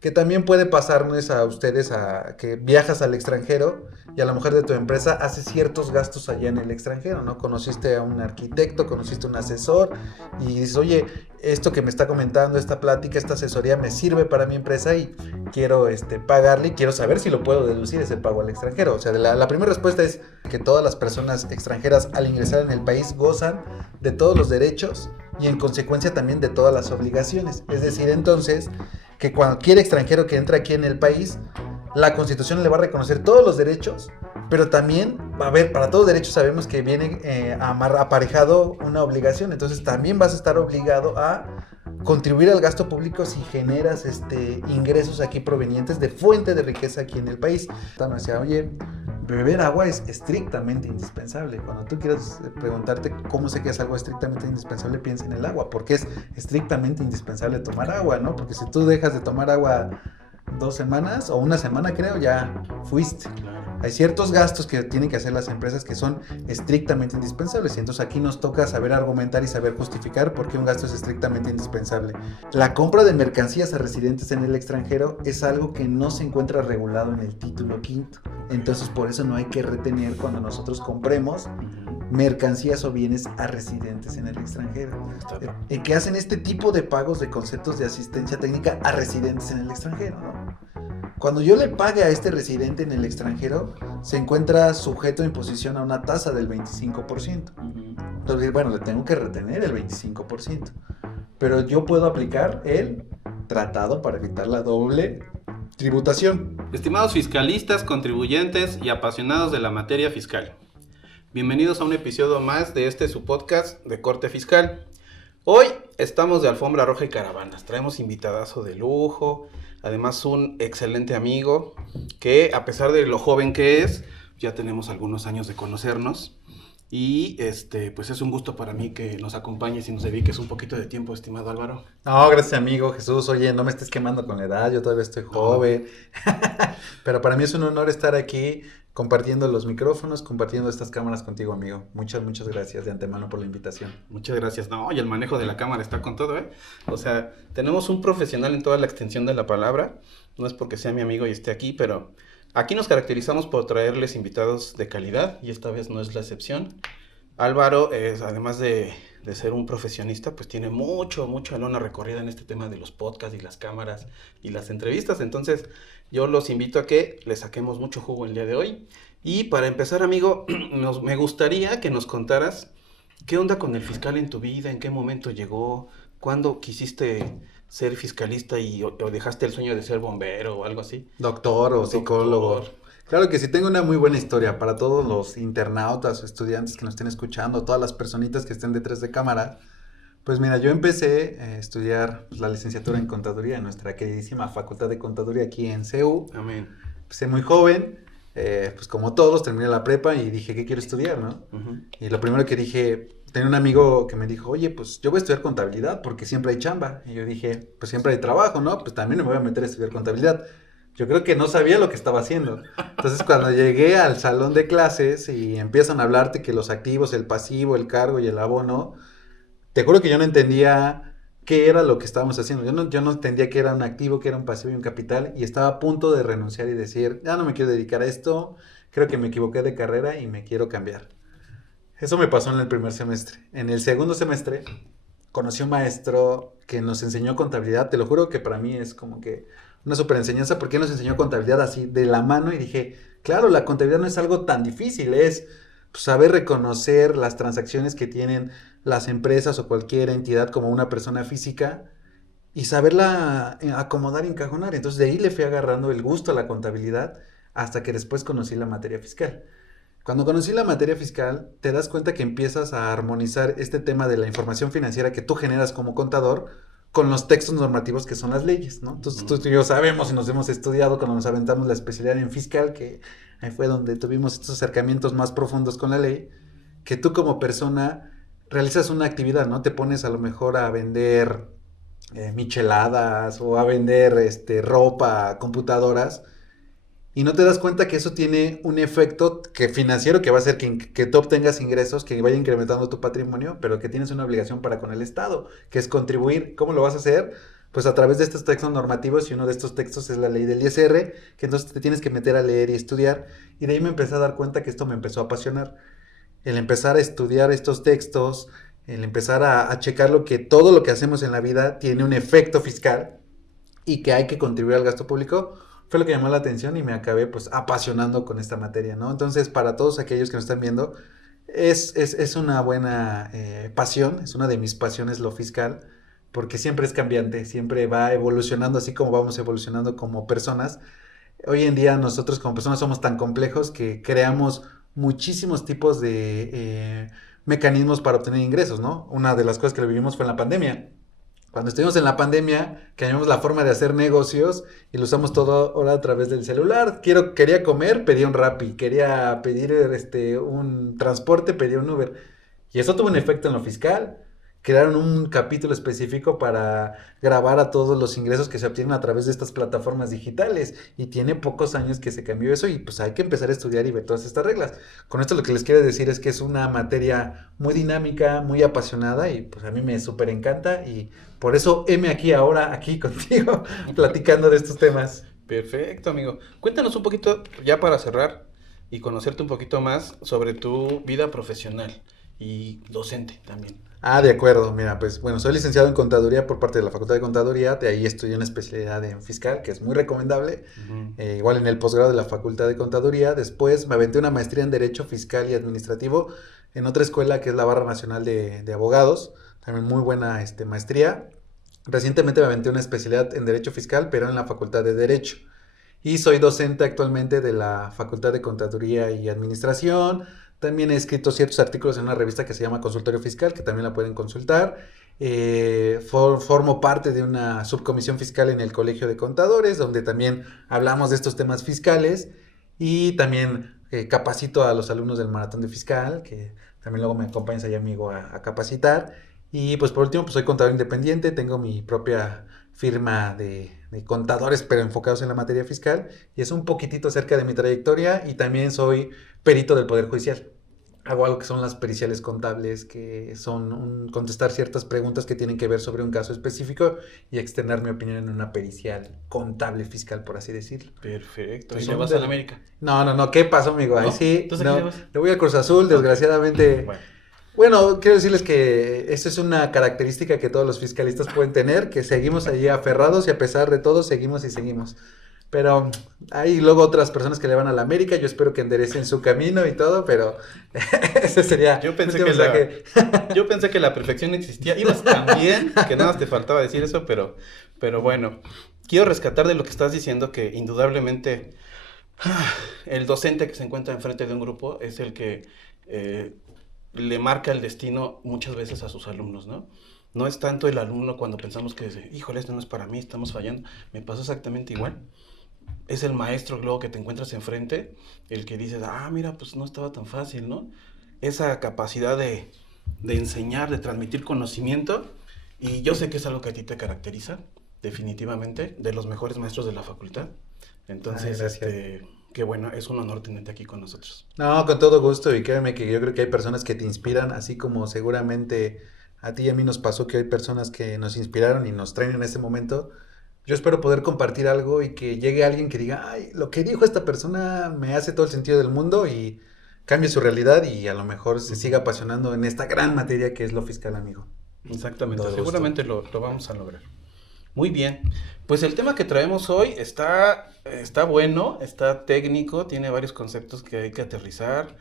Que también puede pasarles a ustedes a que viajas al extranjero y a lo mejor de tu empresa haces ciertos gastos allá en el extranjero, ¿no? Conociste a un arquitecto, conociste a un asesor y dices, oye, esto que me está comentando, esta plática, esta asesoría me sirve para mi empresa y quiero pagarle y quiero saber si lo puedo deducir ese pago al extranjero. O sea, la primera respuesta es que todas las personas extranjeras al ingresar en el país gozan de todos los derechos y en consecuencia también de todas las obligaciones. Es decir, entonces que cualquier extranjero que entre aquí en el país, la Constitución le va a reconocer todos los derechos, pero también va a haber, para todos derechos sabemos que viene aparejado una obligación, entonces también vas a estar obligado a contribuir al gasto público si generas ingresos aquí provenientes de fuente de riqueza aquí en el país. Me decía, oye, beber agua es estrictamente indispensable. Cuando tú quieras preguntarte cómo sé que es algo estrictamente indispensable, piensa en el agua, porque es estrictamente indispensable tomar agua, ¿no? Porque si tú dejas de tomar agua 2 semanas o una semana, creo, ya fuiste. Claro. Hay ciertos gastos que tienen que hacer las empresas que son estrictamente indispensables y entonces aquí nos toca saber argumentar y saber justificar por qué un gasto es estrictamente indispensable. La compra de mercancías a residentes en el extranjero es algo que no se encuentra regulado en el título quinto, entonces por eso no hay que retener cuando nosotros compremos mercancías o bienes a residentes en el extranjero, que hacen este tipo de pagos de conceptos de asistencia técnica a residentes en el extranjero, ¿no? Cuando yo le pague a este residente en el extranjero, se encuentra sujeto a imposición a una tasa del 25%. Entonces, bueno, le tengo que retener el 25%. Pero yo puedo aplicar el tratado para evitar la doble tributación. Estimados fiscalistas, contribuyentes y apasionados de la materia fiscal, bienvenidos a un episodio más de su podcast de corte fiscal. Hoy estamos de alfombra roja y caravanas, traemos invitadazo de lujo, además un excelente amigo que a pesar de lo joven que es, ya tenemos algunos años de conocernos y pues es un gusto para mí que nos acompañes y nos dediques un poquito de tiempo, estimado Álvaro. No, gracias amigo Jesús, oye, no me estés quemando con la edad, yo todavía estoy joven, pero para mí es un honor estar aquí compartiendo los micrófonos, compartiendo estas cámaras contigo, amigo. Muchas gracias de antemano por la invitación. Muchas gracias. No, y el manejo de la cámara está con todo, ¿eh? O sea, tenemos un profesional en toda la extensión de la palabra. No es porque sea mi amigo y esté aquí, pero aquí nos caracterizamos por traerles invitados de calidad y esta vez no es la excepción. Álvaro, además de ser un profesionista, pues tiene mucha lona recorrida en este tema de los podcasts y las cámaras y las entrevistas. Entonces, yo los invito a que le saquemos mucho jugo el día de hoy. Y para empezar, amigo, me gustaría que nos contaras qué onda con el fiscal en tu vida, en qué momento llegó, cuándo quisiste ser fiscalista o dejaste el sueño de ser bombero o algo así. Doctor o psicólogo. Claro que sí, tengo una muy buena historia para todos los internautas o estudiantes que nos estén escuchando, todas las personitas que estén detrás de cámara. Pues mira, yo empecé a estudiar la licenciatura en contaduría en nuestra queridísima Facultad de Contaduría aquí en CEU. Amén. Empecé muy joven, pues como todos, terminé la prepa y dije, ¿qué quiero estudiar, no? Y lo primero que dije, tenía un amigo que me dijo, oye, pues yo voy a estudiar contabilidad porque siempre hay chamba. Y yo dije, pues siempre hay trabajo, ¿no? Pues también me voy a meter a estudiar contabilidad. Yo creo que no sabía lo que estaba haciendo. Entonces, cuando llegué al salón de clases y empiezan a hablarte que los activos, el pasivo, el cargo y el abono, te juro que yo no entendía qué era lo que estábamos haciendo. Yo no entendía que era un activo, que era un pasivo y un capital, y estaba a punto de renunciar y decir, ya no me quiero dedicar a esto, creo que me equivoqué de carrera y me quiero cambiar. Eso me pasó en el primer semestre. En el segundo semestre conocí a un maestro que nos enseñó contabilidad. Te lo juro que para mí es como que una super enseñanza porque nos enseñó contabilidad así de la mano y dije, claro, la contabilidad no es algo tan difícil, es saber reconocer las transacciones que tienen las empresas o cualquier entidad como una persona física y saberla acomodar y encajonar. Entonces de ahí le fui agarrando el gusto a la contabilidad hasta que después conocí la materia fiscal. Cuando conocí la materia fiscal, te das cuenta que empiezas a armonizar este tema de la información financiera que tú generas como contador con los textos normativos que son las leyes, ¿no? Entonces tú y yo sabemos y nos hemos estudiado cuando nos aventamos la especialidad en fiscal, que ahí fue donde tuvimos estos acercamientos más profundos con la ley, que tú como persona realizas una actividad, ¿no? Te pones a lo mejor a vender micheladas o a vender ropa, computadoras, y no te das cuenta que eso tiene un efecto financiero que va a hacer que tú obtengas ingresos, que vaya incrementando tu patrimonio, pero que tienes una obligación para con el Estado, que es contribuir. ¿Cómo lo vas a hacer? pues a través de estos textos normativos, y uno de estos textos es la ley del ISR, que entonces te tienes que meter a leer y estudiar, y de ahí me empecé a dar cuenta que esto me empezó a apasionar, el empezar a estudiar estos textos, el empezar a checar todo lo que hacemos en la vida tiene un efecto fiscal, y que hay que contribuir al gasto público, fue lo que llamó la atención y me acabé pues apasionando con esta materia, ¿no? Entonces, para todos aquellos que nos están viendo, es una buena pasión, es una de mis pasiones lo fiscal, porque siempre es cambiante, siempre va evolucionando, así como vamos evolucionando como personas. Hoy en día nosotros como personas somos tan complejos que creamos muchísimos tipos de mecanismos para obtener ingresos, ¿no? Una de las cosas que vivimos fue en la pandemia. Cuando estuvimos en la pandemia, cambiamos la forma de hacer negocios y lo usamos todo ahora a través del celular. Quería comer, pedía un Rappi. Quería pedir un transporte, pedía un Uber. Y eso tuvo un efecto en lo fiscal. Crearon un capítulo específico para grabar a todos los ingresos que se obtienen a través de estas plataformas digitales. Y tiene pocos años que se cambió eso y pues hay que empezar a estudiar y ver todas estas reglas. Con esto lo que les quiero decir es que es una materia muy dinámica, muy apasionada y pues a mí me súper encanta y por eso heme aquí ahora, aquí contigo, platicando de estos temas. Perfecto, amigo. Cuéntanos un poquito, ya para cerrar y conocerte un poquito más sobre tu vida profesional y docente también. De acuerdo. Mira, pues bueno, soy licenciado en contaduría por parte de la Facultad de Contaduría, de ahí estudié una especialidad en fiscal, que es muy recomendable, igual en el posgrado de la Facultad de Contaduría, después me aventé una maestría en Derecho Fiscal y Administrativo en otra escuela que es la Barra Nacional de Abogados, también muy buena maestría. Recientemente me aventé una especialidad en Derecho Fiscal, pero en la Facultad de Derecho. Y soy docente actualmente de la Facultad de Contaduría y Administración. También he escrito ciertos artículos en una revista que se llama Consultorio Fiscal, que también la pueden consultar. Formo parte de una subcomisión fiscal en el Colegio de Contadores, donde también hablamos de estos temas fiscales. Y también capacito a los alumnos del Maratón de Fiscal, que también luego me acompañas ahí, amigo, a capacitar. Y pues por último, pues soy contador independiente, tengo mi propia firma de contadores, pero enfocados en la materia fiscal, y es un poquitito acerca de mi trayectoria, y también soy perito del Poder Judicial. Hago algo que son las periciales contables, que son contestar ciertas preguntas que tienen que ver sobre un caso específico y externar mi opinión en una pericial contable fiscal, por así decirlo. Perfecto. Entonces, ¿Y le vas a la América? No, ¿qué pasó, amigo? ¿No? Ahí sí, ¿Entonces no, a qué le vas? le voy al Cruz Azul, desgraciadamente. Bueno, quiero decirles que esa es una característica que todos los fiscalistas pueden tener, que seguimos allí aferrados y a pesar de todo seguimos y seguimos. Pero hay luego otras personas que le van a la América, yo espero que enderecen su camino y todo, pero ese sería... Yo pensé que la perfección existía, ibas tan bien que nada más te faltaba decir eso, pero bueno, quiero rescatar de lo que estás diciendo que indudablemente el docente que se encuentra enfrente de un grupo es el que le marca el destino muchas veces a sus alumnos, ¿no? No es tanto el alumno cuando pensamos que, híjole, esto no es para mí, estamos fallando. Me pasó exactamente igual. Es el maestro luego que te encuentras enfrente, el que dices, mira, pues no estaba tan fácil, ¿no? Esa capacidad de enseñar, de transmitir conocimiento, y yo sé que es algo que a ti te caracteriza, definitivamente, de los mejores maestros de la facultad. Entonces, qué bueno, es un honor tenerte aquí con nosotros. No, con todo gusto, y créeme que yo creo que hay personas que te inspiran, así como seguramente a ti y a mí nos pasó que hay personas que nos inspiraron y nos traen en este momento. Yo espero poder compartir algo y que llegue alguien que diga, ay, lo que dijo esta persona me hace todo el sentido del mundo y cambie su realidad y a lo mejor se siga apasionando en esta gran materia que es lo fiscal, amigo. Exactamente, seguramente lo vamos a lograr. Muy bien, pues el tema que traemos hoy está bueno, está técnico, tiene varios conceptos que hay que aterrizar,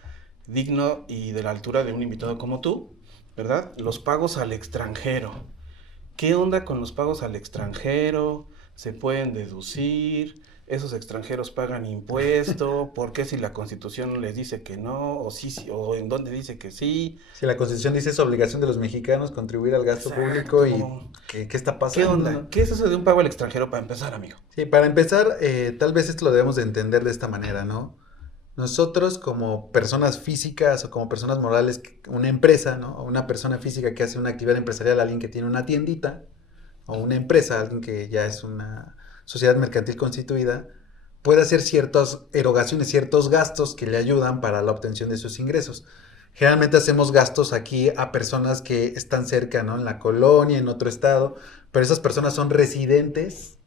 digno y de la altura de un invitado como tú, ¿verdad? Los pagos al extranjero. ¿Qué onda con los pagos al extranjero? ¿Se pueden deducir? ¿Esos extranjeros pagan impuesto? ¿Por qué si la Constitución les dice que no? ¿O sí, o en dónde dice que sí? Si la Constitución dice es obligación de los mexicanos contribuir al gasto público y ¿qué está pasando? ¿Qué onda? ¿Qué es eso de un pago al extranjero para empezar, amigo? Sí, para empezar, tal vez esto lo debemos de entender de esta manera, ¿no? Nosotros como personas físicas o como personas morales, una empresa, ¿no? O una persona física que hace una actividad empresarial, alguien que tiene una tiendita, o una empresa, alguien que ya es una sociedad mercantil constituida, puede hacer ciertas erogaciones, ciertos gastos que le ayudan para la obtención de sus ingresos. generalmente hacemos gastos aquí a personas que están cerca, ¿no? En la colonia, en otro estado, pero esas personas son residentes,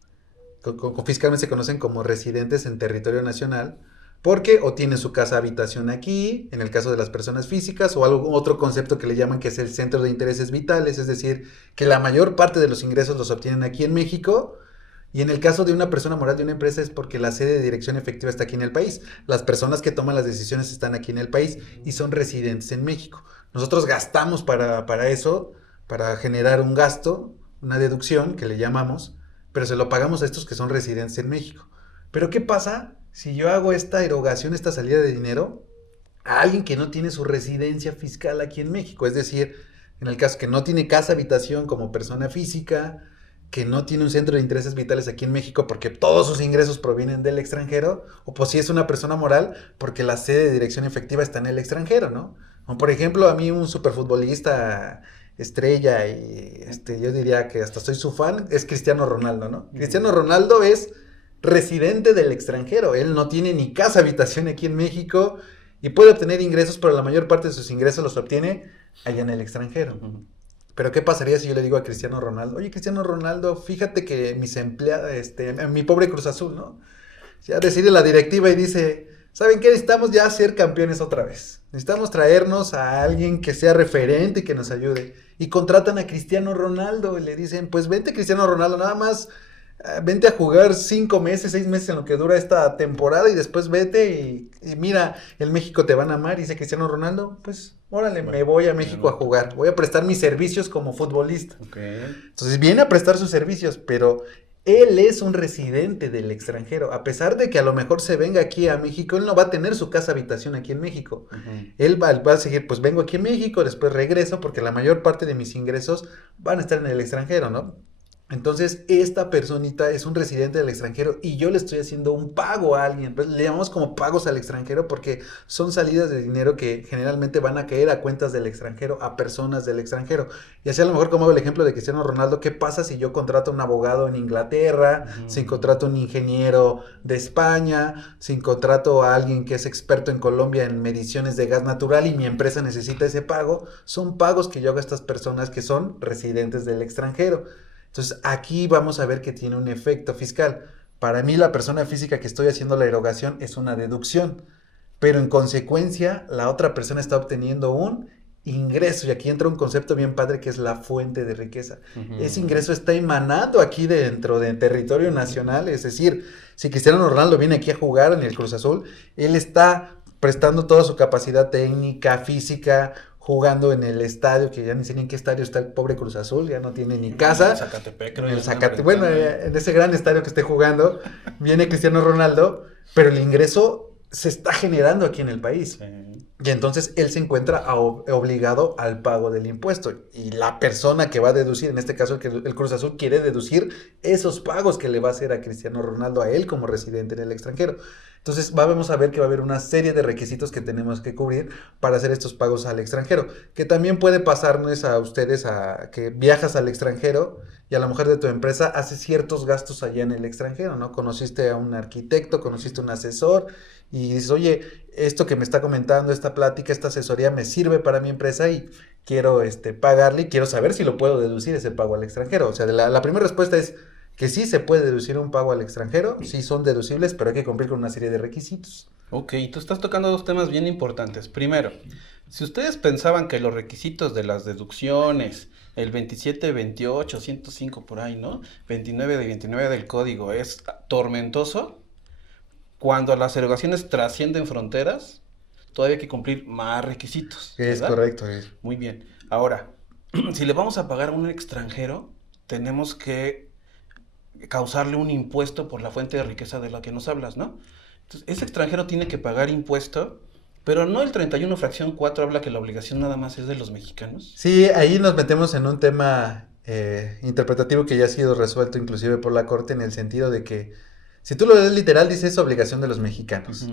fiscalmente se conocen como residentes en territorio nacional, porque o tienen su casa habitación aquí, en el caso de las personas físicas, o otro concepto que le llaman que es el centro de intereses vitales, es decir, que la mayor parte de los ingresos los obtienen aquí en México, y en el caso de una persona moral de una empresa es porque la sede de dirección efectiva está aquí en el país. Las personas que toman las decisiones están aquí en el país y son residentes en México. Nosotros gastamos para eso, para generar un gasto, una deducción que le llamamos, pero se lo pagamos a estos que son residentes en México. Pero ¿qué pasa si yo hago esta erogación, esta salida de dinero a alguien que no tiene su residencia fiscal aquí en México? Es decir, en el caso que no tiene casa habitación como persona física, que no tiene un centro de intereses vitales aquí en México porque todos sus ingresos provienen del extranjero, o pues si es una persona moral porque la sede de dirección efectiva está en el extranjero, ¿no? O por ejemplo, a mí un superfutbolista estrella y yo diría que hasta soy su fan, es Cristiano Ronaldo, ¿no? Cristiano Ronaldo es residente del extranjero, él no tiene ni casa habitación aquí en México y puede obtener ingresos, pero la mayor parte de sus ingresos los obtiene allá en el extranjero. Pero ¿qué pasaría si yo le digo a Cristiano Ronaldo, oye, Cristiano Ronaldo, fíjate que mis empleados, mi pobre Cruz Azul, ¿no? Ya decide la directiva y dice, ¿saben qué? Necesitamos ya ser campeones otra vez. Necesitamos traernos a alguien que sea referente y que nos ayude. Y contratan a Cristiano Ronaldo y le dicen, pues vente Cristiano Ronaldo, nada más vente a jugar 5 meses, 6 meses en lo que dura esta temporada y después vete y mira, el México te van a amar. Y dice Cristiano Ronaldo, pues órale, me voy a México a jugar, voy a prestar mis servicios como futbolista. Entonces viene a prestar sus servicios, pero él es un residente del extranjero. A pesar de que a lo mejor se venga aquí a México, él no va a tener su casa habitación aquí en México. Él va a seguir, pues vengo aquí a México, después regreso, porque la mayor parte de mis ingresos van a estar en el extranjero, ¿no? Entonces, esta personita es un residente del extranjero y yo le estoy haciendo un pago a alguien. Pues, le llamamos como pagos al extranjero porque son salidas de dinero que generalmente van a caer a cuentas del extranjero, a personas del extranjero. Y así a lo mejor como hago el ejemplo de Cristiano Ronaldo, ¿qué pasa si yo contrato a un abogado en Inglaterra, si contrato a un ingeniero de España, si contrato a alguien que es experto en Colombia en mediciones de gas natural y mi empresa necesita ese pago? Son pagos que yo hago a estas personas que son residentes del extranjero. Entonces, aquí vamos a ver que tiene un efecto fiscal. Para mí, la persona física que estoy haciendo la erogación es una deducción, pero en consecuencia, la otra persona está obteniendo un ingreso. Y aquí entra un concepto bien padre que es la fuente de riqueza. Ese ingreso está emanando aquí dentro del territorio nacional. Es decir, si Cristiano Ronaldo viene aquí a jugar en el Cruz Azul, él está prestando toda su capacidad técnica, física, jugando en el estadio, que ya ni sé ni en qué estadio está el pobre Cruz Azul, ya no tiene ni casa. En Zacatepec, creo. Bueno, en ese gran estadio que esté jugando, viene Cristiano Ronaldo, pero el ingreso se está generando aquí en el país. Sí. Y entonces él se encuentra obligado al pago del impuesto. Y la persona que va a deducir, en este caso el Cruz Azul, quiere deducir esos pagos que le va a hacer a Cristiano Ronaldo, a él como residente en el extranjero. Entonces vamos a ver que va a haber una serie de requisitos que tenemos que cubrir para hacer estos pagos al extranjero, que también puede pasarnos a ustedes a que viajas al extranjero y a la mujer de tu empresa hace ciertos gastos allá en el extranjero, ¿no? Conociste a un arquitecto, conociste a un asesor y dices, oye, esto que me está comentando, esta plática, esta asesoría me sirve para mi empresa y quiero pagarle y quiero saber si lo puedo deducir ese pago al extranjero. O sea, la primera respuesta es que sí se puede deducir un pago al extranjero, sí son deducibles, pero hay que cumplir con una serie de requisitos. Ok, tú estás tocando dos temas bien importantes. Primero, si ustedes pensaban que los requisitos de las deducciones, el 27, 28, 105 por ahí, ¿no? 29 de 29 del código es tormentoso, cuando las erogaciones trascienden fronteras, todavía hay que cumplir más requisitos. Es correcto. Muy bien. Ahora, si le vamos a pagar a un extranjero, tenemos que causarle un impuesto por la fuente de riqueza de la que nos hablas, ¿no? Entonces, ese extranjero tiene que pagar impuesto, pero no el 31 fracción 4 habla que la obligación nada más es de los mexicanos. Sí, ahí nos metemos en un tema interpretativo que ya ha sido resuelto inclusive por la Corte en el sentido de que si tú lo lees literal dice es obligación de los mexicanos.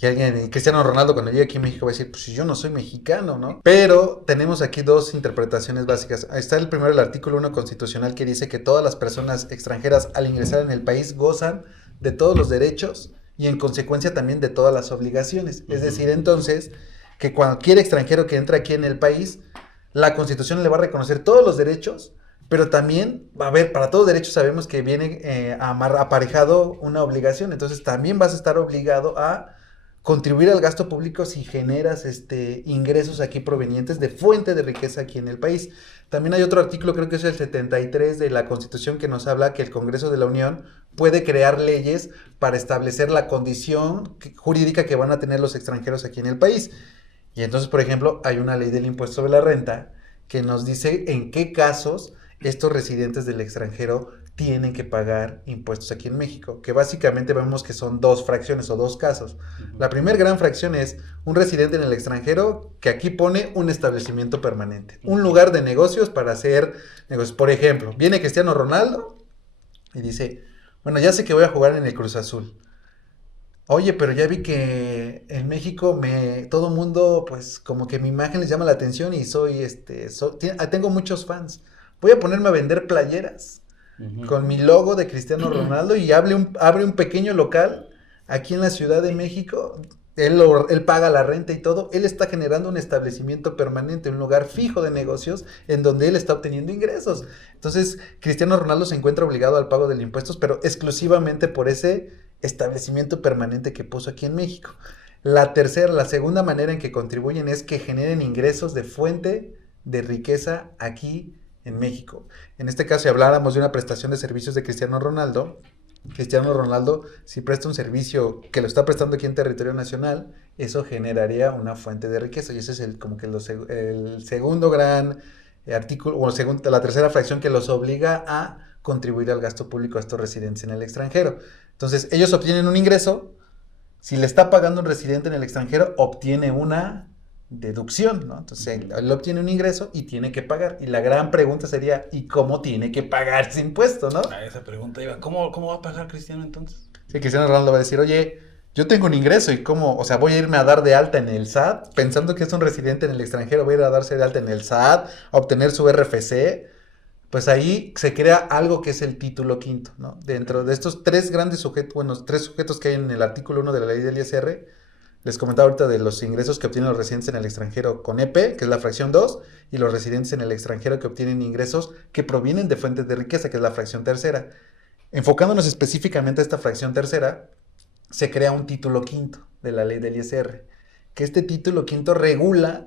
Y Cristiano Ronaldo cuando llegue aquí a México va a decir, pues yo no soy mexicano, ¿no? Pero tenemos aquí dos interpretaciones básicas. Ahí está el primero, el artículo 1 constitucional que dice que todas las personas extranjeras al ingresar en el país gozan de todos los derechos y en consecuencia también de todas las obligaciones. Es decir, entonces, que cualquier extranjero que entre aquí en el país, la Constitución le va a reconocer todos los derechos, pero también va a haber, para todo derecho sabemos que viene aparejado una obligación, entonces también vas a estar obligado a contribuir al gasto público si generas ingresos aquí provenientes de fuente de riqueza aquí en el país. También hay otro artículo, creo que es el 73 de la Constitución, que nos habla que el Congreso de la Unión puede crear leyes para establecer la condición jurídica que van a tener los extranjeros aquí en el país. Y entonces, por ejemplo, hay una ley del impuesto sobre la renta que nos dice en qué casos estos residentes del extranjero tienen que pagar impuestos aquí en México, que básicamente vemos que son dos fracciones o dos casos. La primera gran fracción es un residente en el extranjero que aquí pone un establecimiento permanente, un lugar de negocios para hacer negocios. Por ejemplo, viene Cristiano Ronaldo y dice, bueno, ya sé que voy a jugar en el Cruz Azul. Oye, pero ya vi que en México todo mundo, pues como que mi imagen les llama la atención y tengo muchos fans. Voy a ponerme a vender playeras con mi logo de Cristiano Ronaldo y abre un pequeño local aquí en la Ciudad de México. Él paga la renta y todo. Él está generando un establecimiento permanente, un lugar fijo de negocios en donde él está obteniendo ingresos. Entonces, Cristiano Ronaldo se encuentra obligado al pago de impuestos, pero exclusivamente por ese establecimiento permanente que puso aquí en México. La segunda manera en que contribuyen es que generen ingresos de fuente de riqueza aquí en México. En este caso, si habláramos de una prestación de servicios de Cristiano Ronaldo, si presta un servicio que lo está prestando aquí en territorio nacional, eso generaría una fuente de riqueza. Y ese es el segundo gran artículo, o la tercera fracción que los obliga a contribuir al gasto público a estos residentes en el extranjero. Entonces, ellos obtienen un ingreso. Si le está pagando un residente en el extranjero, obtiene una deducción, ¿no? Entonces, él obtiene un ingreso y tiene que pagar. Y la gran pregunta sería, ¿y cómo tiene que pagar ese impuesto, no? Esa pregunta iba, ¿cómo va a pagar Cristiano entonces? Sí, Cristiano Ronaldo va a decir, oye, yo tengo un ingreso y cómo, o sea, voy a irme a dar de alta en el SAT, pensando que es un residente en el extranjero, voy a ir a darse de alta en el SAT, a obtener su RFC. Pues ahí se crea algo que es el título quinto, ¿no? Dentro de estos tres sujetos que hay en el artículo 1 de la ley del ISR, les comentaba ahorita de los ingresos que obtienen los residentes en el extranjero con EP, que es la fracción 2, y los residentes en el extranjero que obtienen ingresos que provienen de fuentes de riqueza, que es la fracción tercera. Enfocándonos específicamente a esta fracción tercera, se crea un título quinto de la ley del ISR, que este título quinto regula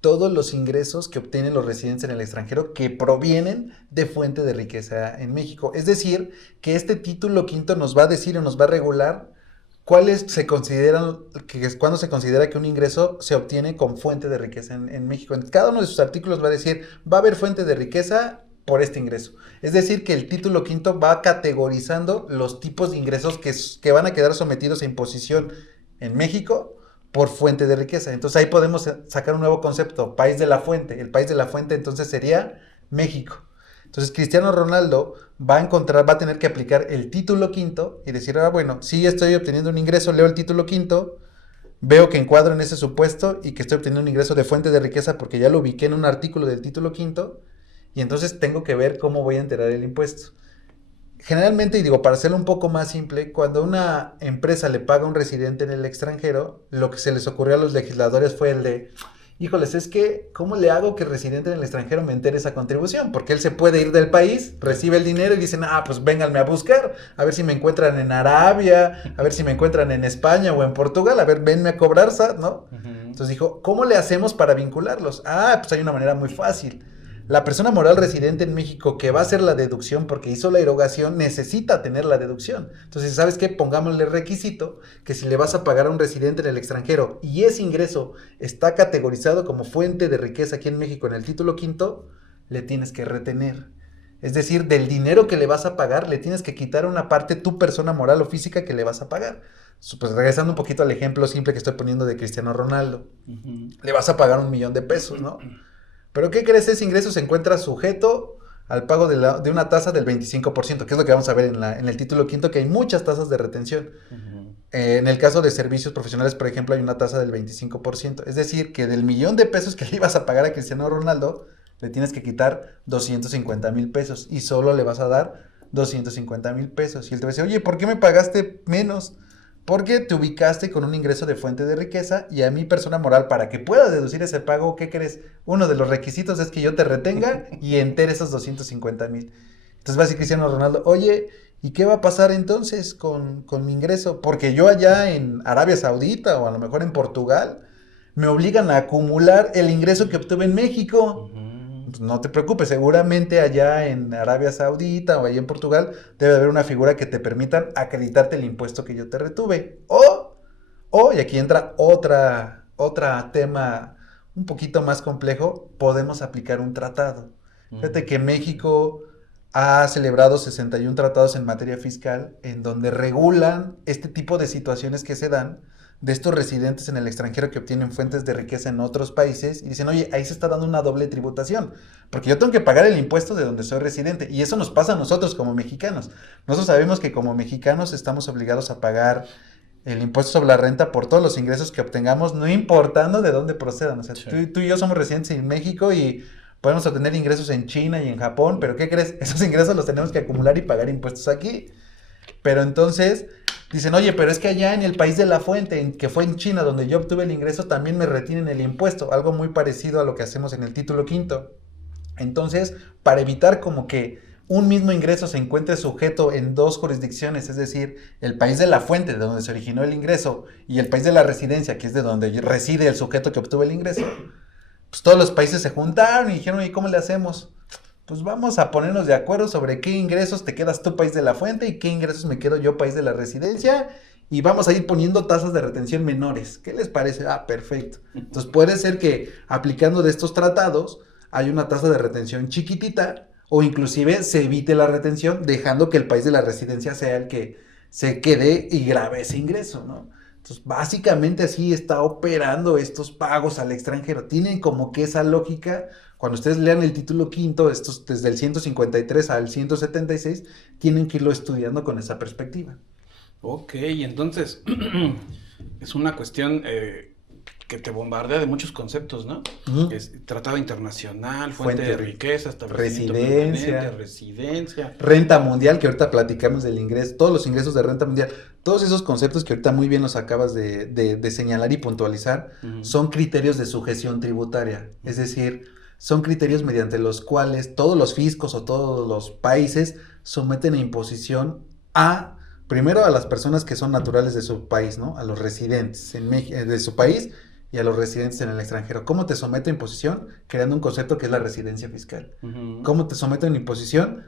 todos los ingresos que obtienen los residentes en el extranjero que provienen de fuente de riqueza en México. Es decir, que este título quinto nos va a decir o nos va a regular cuándo se considera que un ingreso se obtiene con fuente de riqueza en México. En cada uno de sus artículos va a decir, va a haber fuente de riqueza por este ingreso. Es decir, que el título quinto va categorizando los tipos de ingresos que van a quedar sometidos a imposición en México por fuente de riqueza. Entonces ahí podemos sacar un nuevo concepto, país de la fuente. El país de la fuente entonces sería México. Entonces Cristiano Ronaldo va a tener que aplicar el título quinto y decir, bueno, sí estoy obteniendo un ingreso, leo el título quinto, veo que encuadro en ese supuesto y que estoy obteniendo un ingreso de fuente de riqueza porque ya lo ubiqué en un artículo del título quinto y entonces tengo que ver cómo voy a enterar el impuesto. Generalmente, y digo, para hacerlo un poco más simple, cuando una empresa le paga a un residente en el extranjero, lo que se les ocurrió a los legisladores fue el de, híjoles, es que, ¿cómo le hago que el residente en el extranjero me entere esa contribución? Porque él se puede ir del país, recibe el dinero y dicen, pues vénganme a buscar, a ver si me encuentran en Arabia, a ver si me encuentran en España o en Portugal, a ver, venme a cobrar SAT, ¿no? Entonces dijo, ¿cómo le hacemos para vincularlos? Pues hay una manera muy fácil. La persona moral residente en México que va a hacer la deducción porque hizo la erogación necesita tener la deducción. Entonces, ¿sabes qué? Pongámosle requisito que si le vas a pagar a un residente en el extranjero y ese ingreso está categorizado como fuente de riqueza aquí en México en el título quinto, le tienes que retener. Es decir, del dinero que le vas a pagar, le tienes que quitar una parte tu persona moral o física que le vas a pagar. Pues regresando un poquito al ejemplo simple que estoy poniendo de Cristiano Ronaldo. Le vas a pagar $1,000,000, ¿no? ¿Pero qué crees? Ese ingreso se encuentra sujeto al pago de una tasa del 25%, que es lo que vamos a ver en el título quinto, que hay muchas tasas de retención. En el caso de servicios profesionales, por ejemplo, hay una tasa del 25%. Es decir, que del $1,000,000 que le ibas a pagar a Cristiano Ronaldo, le tienes que quitar $250,000 y solo le vas a dar $250,000. Y él te va a decir, oye, ¿por qué me pagaste menos? Porque te ubicaste con un ingreso de fuente de riqueza y a mi persona moral, para que pueda deducir ese pago, ¿qué crees? Uno de los requisitos es que yo te retenga y entere esos 250,000. Entonces va a decir Cristiano Ronaldo, oye, ¿y qué va a pasar entonces con mi ingreso? Porque yo allá en Arabia Saudita o a lo mejor en Portugal me obligan a acumular el ingreso que obtuve en México. Pues no te preocupes, seguramente allá en Arabia Saudita o allá en Portugal debe haber una figura que te permita acreditarte el impuesto que yo te retuve. Y aquí entra otra tema un poquito más complejo, podemos aplicar un tratado. Fíjate que México ha celebrado 61 tratados en materia fiscal en donde regulan este tipo de situaciones que se dan de estos residentes en el extranjero que obtienen fuentes de riqueza en otros países y dicen, oye, ahí se está dando una doble tributación, porque yo tengo que pagar el impuesto de donde soy residente, y eso nos pasa a nosotros como mexicanos. Nosotros sabemos que como mexicanos estamos obligados a pagar el impuesto sobre la renta por todos los ingresos que obtengamos, no importando de dónde procedan. O sea, sí. tú y yo somos residentes en México y podemos obtener ingresos en China y en Japón, pero ¿qué crees? Esos ingresos los tenemos que acumular y pagar impuestos aquí. Pero entonces dicen, oye, pero es que allá en el país de la fuente, que fue en China, donde yo obtuve el ingreso, también me retienen el impuesto, algo muy parecido a lo que hacemos en el título quinto. Entonces, para evitar como que un mismo ingreso se encuentre sujeto en dos jurisdicciones, es decir, el país de la fuente, de donde se originó el ingreso, y el país de la residencia, que es de donde reside el sujeto que obtuvo el ingreso, pues todos los países se juntaron y dijeron, ¿y cómo le hacemos? Pues vamos a ponernos de acuerdo sobre qué ingresos te quedas tú, país de la fuente, y qué ingresos me quedo yo, país de la residencia, y vamos a ir poniendo tasas de retención menores. ¿Qué les parece? Ah, perfecto. Entonces puede ser que aplicando de estos tratados hay una tasa de retención chiquitita, o inclusive se evite la retención dejando que el país de la residencia sea el que se quede y grabe ese ingreso, ¿no? Entonces, básicamente así está operando estos pagos al extranjero. Tienen como que esa lógica. Cuando ustedes lean el título quinto, estos desde el 153 al 176, tienen que irlo estudiando con esa perspectiva. Ok, entonces es una cuestión que te bombardea de muchos conceptos, ¿no? Es tratado internacional, fuente de riqueza, residencia, residencia, renta mundial, que ahorita platicamos del ingreso, todos los ingresos de renta mundial, todos esos conceptos que ahorita muy bien los acabas de señalar y puntualizar, son criterios de sujeción tributaria, es decir, son criterios mediante los cuales todos los fiscos o todos los países someten a imposición primero a las personas que son naturales de su país, ¿no? A los residentes de su país y a los residentes en el extranjero. ¿Cómo te someto a imposición? Creando un concepto que es la residencia fiscal. ¿Cómo te someto a imposición?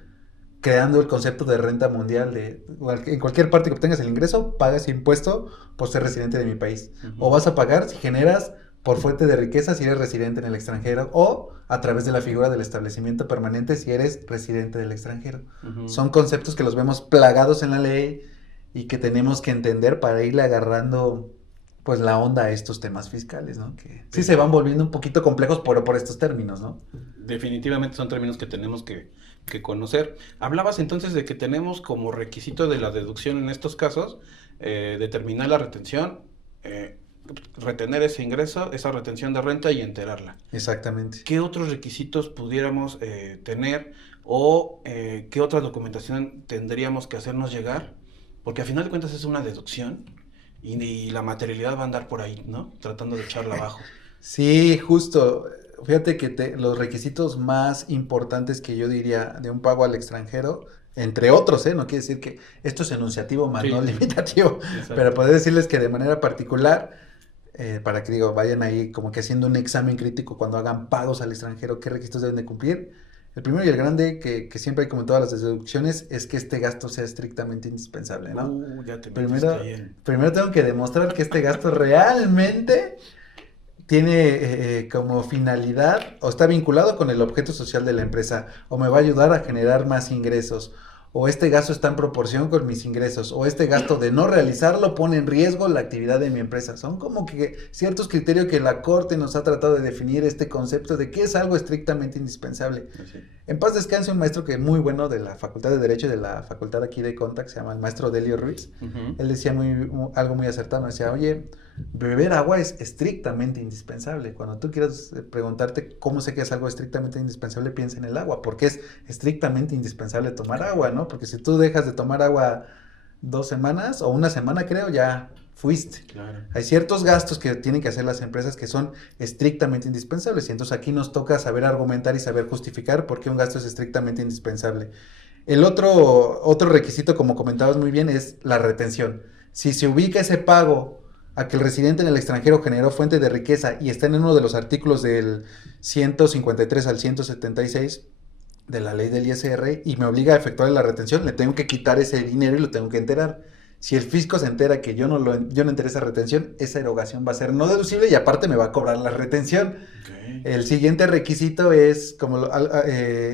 Creando el concepto de renta mundial. En cualquier parte que obtengas el ingreso, pagas impuesto por ser residente de mi país. O vas a pagar si generas por fuente de riqueza si eres residente en el extranjero, o a través de la figura del establecimiento permanente si eres residente del extranjero. Son conceptos que los vemos plagados en la ley y que tenemos que entender para irle agarrando pues la onda a estos temas fiscales, ¿no? Que sí se van volviendo un poquito complejos por estos términos, ¿no? Definitivamente son términos que tenemos que conocer. Hablabas entonces de que tenemos como requisito de la deducción en estos casos, determinar la retención, retener ese ingreso, esa retención de renta y enterarla. Exactamente. ¿Qué otros requisitos pudiéramos tener o qué otra documentación tendríamos que hacernos llegar? Porque a final de cuentas es una deducción y la materialidad va a andar por ahí, ¿no? Tratando de echarla abajo. Sí, justo. Fíjate que los requisitos más importantes que yo diría de un pago al extranjero, entre otros, no quiere decir que esto es enunciativo más no limitativo, exacto, pero puedo decirles que de manera particular, para que vayan ahí como que haciendo un examen crítico cuando hagan pagos al extranjero, qué requisitos deben de cumplir. El primero y el grande, que siempre hay como en todas las deducciones, es que este gasto sea estrictamente indispensable, ¿no? Ya te primero tengo que demostrar que este gasto realmente tiene como finalidad o está vinculado con el objeto social de la empresa, o me va a ayudar a generar más ingresos, o este gasto está en proporción con mis ingresos, o este gasto de no realizarlo pone en riesgo la actividad de mi empresa. Son como que ciertos criterios que la Corte nos ha tratado de definir este concepto de que es algo estrictamente indispensable. Sí. En paz descanse un maestro que muy bueno de la Facultad de Derecho y de la Facultad aquí de Contact, se llama el maestro Delio Ruiz. Él decía algo muy acertado, decía, oye, beber agua es estrictamente indispensable. Cuando tú quieras preguntarte cómo sé que es algo estrictamente indispensable, piensa en el agua, porque es estrictamente indispensable tomar agua, ¿no? Porque si tú dejas de tomar agua 2 semanas o una semana creo, ya fuiste. Claro. Hay ciertos gastos que tienen que hacer las empresas que son estrictamente indispensables y entonces aquí nos toca saber argumentar y saber justificar por qué un gasto es estrictamente indispensable. El otro requisito, como comentabas muy bien, es la retención. Si se ubica ese pago a que el residente en el extranjero generó fuente de riqueza y está en uno de los artículos del 153 al 176 de la ley del ISR y me obliga a efectuar la retención, le tengo que quitar ese dinero y lo tengo que enterar. Si el fisco se entera que yo no enteré esa retención, esa erogación va a ser no deducible y aparte me va a cobrar la retención. Okay. El siguiente requisito es,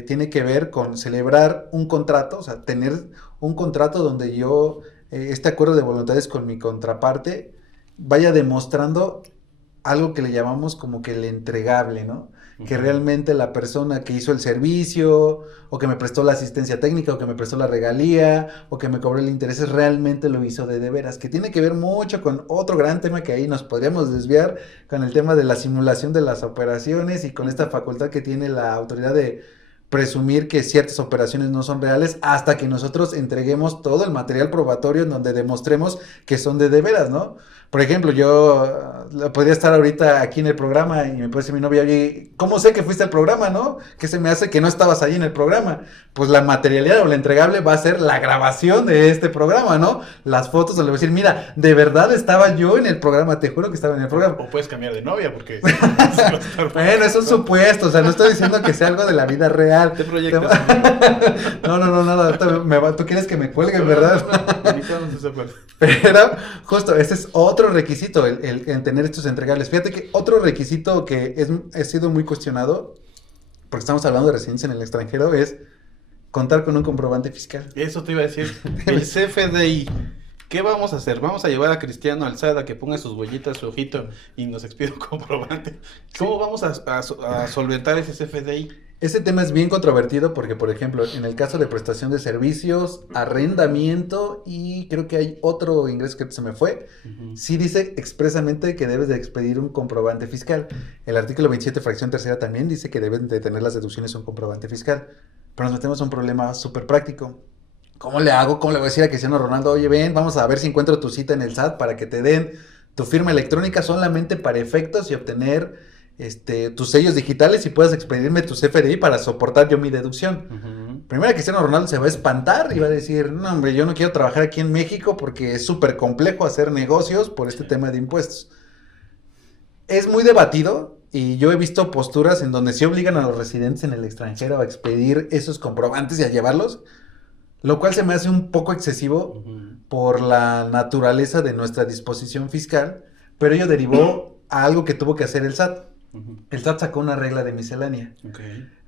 tiene que ver con celebrar un contrato, o sea, tener un contrato donde yo, este acuerdo de voluntades con mi contraparte, vaya demostrando algo que le llamamos como que el entregable, ¿no? Que realmente la persona que hizo el servicio, o que me prestó la asistencia técnica, o que me prestó la regalía, o que me cobró el interés, realmente lo hizo de veras, que tiene que ver mucho con otro gran tema que ahí nos podríamos desviar, con el tema de la simulación de las operaciones y con esta facultad que tiene la autoridad de presumir que ciertas operaciones no son reales hasta que nosotros entreguemos todo el material probatorio en donde demostremos que son de veras, ¿no? Por ejemplo, yo podría estar ahorita aquí en el programa y me puede decir mi novia, oye, ¿cómo sé que fuiste al programa, no? ¿Qué se me hace que no estabas ahí en el programa? Pues la materialidad o la entregable va a ser la grabación de este programa, ¿no? Las fotos donde le voy a decir, mira, de verdad estaba yo en el programa, te juro que estaba en el programa. O puedes cambiar de novia porque... Bueno, es un supuesto, o sea, no estoy diciendo que sea algo de la vida real. ¿Qué proyectos? No, tú quieres que me cuelguen, ¿verdad? Pero justo, este es otro requisito, el tener estos entregables. Fíjate que otro requisito que ha sido muy cuestionado, porque estamos hablando de residencia en el extranjero, es contar con un comprobante fiscal. Eso te iba a decir, el CFDI. ¿Qué vamos a hacer? ¿Vamos a llevar a Cristiano Alzada que ponga sus huellitas, su ojito y nos expida un comprobante? ¿Cómo vamos a solventar ese CFDI? Ese tema es bien controvertido porque, por ejemplo, en el caso de prestación de servicios, arrendamiento y creo que hay otro ingreso que se me fue, sí dice expresamente que debes de expedir un comprobante fiscal. El artículo 27, fracción tercera también dice que deben de tener las deducciones un comprobante fiscal. Pero nos metemos a un problema súper práctico. ¿Cómo le hago? ¿Cómo le voy a decir a Cristiano Ronaldo? Oye, ven, vamos a ver si encuentro tu cita en el SAT para que te den tu firma electrónica solamente para efectos y obtener tus sellos digitales y puedas expedirme tu CFDI para soportar yo mi deducción. Primero Cristiano Ronaldo se va a espantar y va a decir, no hombre, yo no quiero trabajar aquí en México porque es súper complejo hacer negocios por este tema de impuestos. Es muy debatido y yo he visto posturas en donde se obligan a los residentes en el extranjero a expedir esos comprobantes y a llevarlos, lo cual se me hace un poco excesivo por la naturaleza de nuestra disposición fiscal, pero ello derivó a algo que tuvo que hacer el SAT. El SAT sacó una regla de miscelánea.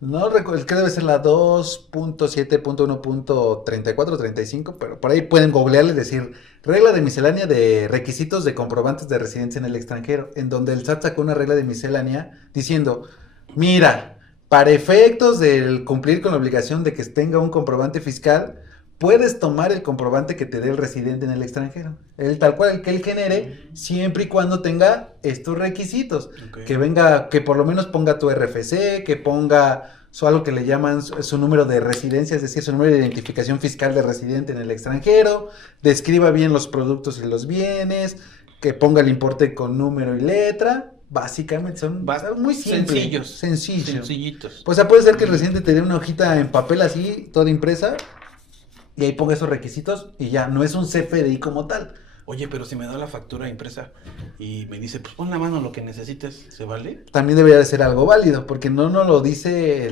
No recuerdo, que debe ser la 2.7.1.34-35, pero por ahí pueden googlearle y decir regla de miscelánea de requisitos de comprobantes de residencia en el extranjero, en donde el SAT sacó una regla de miscelánea diciendo, mira, para efectos del cumplir con la obligación de que tenga un comprobante fiscal, puedes tomar el comprobante que te dé el residente en el extranjero, el tal cual el que él genere, siempre y cuando tenga estos requisitos, que por lo menos ponga tu RFC, que ponga algo que le llaman su número de residencia, es decir, su número de identificación fiscal de residente en el extranjero, describa bien los productos y los bienes, que ponga el importe con número y letra. Básicamente son muy simples. Sencillitos. O sea, puede ser que el residente te dé una hojita en papel así, toda impresa, y ahí ponga esos requisitos y ya, no es un CFDI como tal. Oye, pero si me da la factura impresa y me dice, pues pon la mano lo que necesites, ¿se vale? También debería de ser algo válido, porque no lo dice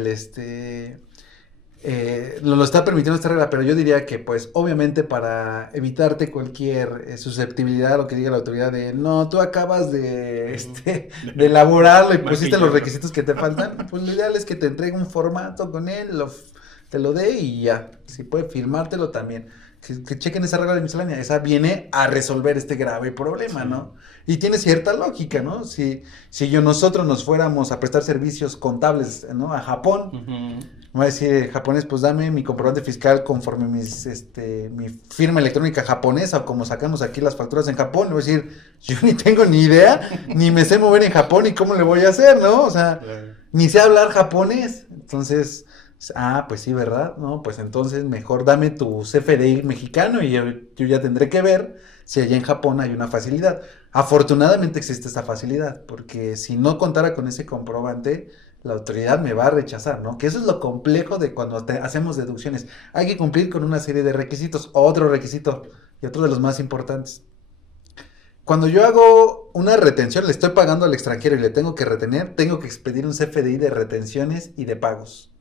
lo está permitiendo esta regla, pero yo diría que, pues, obviamente para evitarte cualquier susceptibilidad a lo que diga la autoridad de, no, tú acabas de elaborarlo y pusiste los requisitos que te faltan, pues lo ideal es que te entregue un formato con él, te lo dé y ya, si puede firmártelo también. Que chequen esa regla de miscelánea, esa viene a resolver este grave problema, sí, ¿no? Y tiene cierta lógica, ¿no? Si nosotros nos fuéramos a prestar servicios contables, ¿no? A Japón, me va a decir japonés, pues dame mi comprobante fiscal conforme mi firma electrónica japonesa, o como sacamos aquí las facturas en Japón. Le voy a decir, yo ni tengo ni idea, ni me sé mover en Japón, y cómo le voy a hacer, ¿no? O sea, ni sé hablar japonés. Entonces, Ah, pues sí, ¿verdad? No, pues entonces mejor dame tu CFDI mexicano y yo ya tendré que ver si allá en Japón hay una facilidad. Afortunadamente existe esa facilidad, porque si no contara con ese comprobante, la autoridad me va a rechazar, ¿no? Que eso es lo complejo de cuando hacemos deducciones. Hay que cumplir con una serie de requisitos. Otro requisito, y otro de los más importantes. Cuando yo hago una retención, le estoy pagando al extranjero y le tengo que retener, tengo que expedir un CFDI de retenciones y de pagos.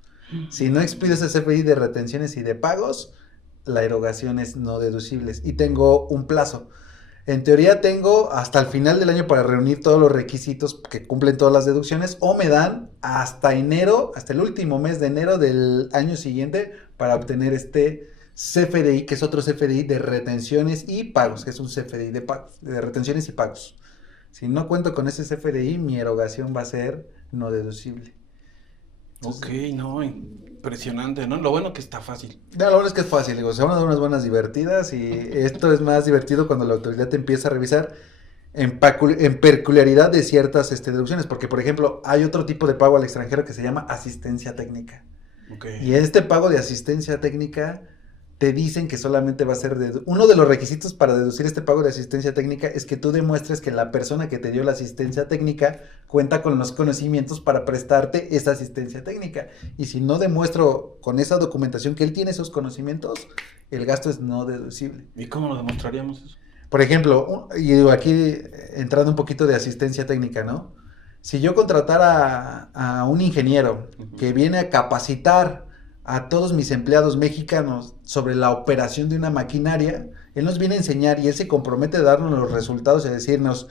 Si no expido ese CFDI de retenciones y de pagos, la erogación es no deducible y tengo un plazo. En teoría tengo hasta el final del año para reunir todos los requisitos que cumplen todas las deducciones o me dan hasta enero, hasta el último mes de enero del año siguiente para obtener este CFDI, que es otro CFDI de retenciones y pagos, que es un CFDI de pagos, de retenciones y pagos. Si no cuento con ese CFDI, mi erogación va a ser no deducible. Entonces, ok, no, impresionante, ¿no? Lo bueno que está fácil. No, lo bueno es que es fácil, digo, son unas buenas divertidas y esto es más divertido cuando la autoridad te empieza a revisar en peculiaridad de ciertas deducciones, porque por ejemplo hay otro tipo de pago al extranjero que se llama asistencia técnica. Okay. Y en este pago de asistencia técnica te dicen que solamente va a ser uno de los requisitos para deducir este pago de asistencia técnica es que tú demuestres que la persona que te dio la asistencia técnica cuenta con los conocimientos para prestarte esa asistencia técnica. Y si no demuestro con esa documentación que él tiene esos conocimientos, el gasto es no deducible. ¿Y cómo lo demostraríamos eso? Por ejemplo, y aquí entrando un poquito de asistencia técnica, ¿no? Si yo contratara a un ingeniero que viene a capacitar a todos mis empleados mexicanos sobre la operación de una maquinaria, él nos viene a enseñar y él se compromete a darnos los resultados y a decirnos,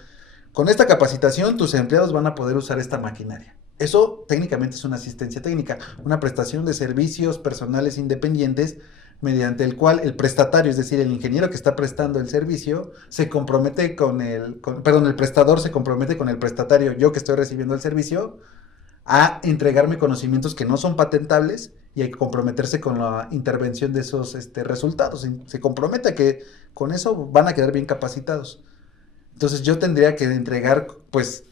con esta capacitación tus empleados van a poder usar esta maquinaria. Eso técnicamente es una asistencia técnica, una prestación de servicios personales independientes mediante el cual el prestatario, es decir, el ingeniero que está prestando el servicio, se compromete el prestador se compromete con el prestatario, yo que estoy recibiendo el servicio, a entregarme conocimientos que no son patentables y hay que comprometerse con la intervención de esos resultados. Se compromete a que con eso van a quedar bien capacitados. Entonces yo tendría que entregar, pues,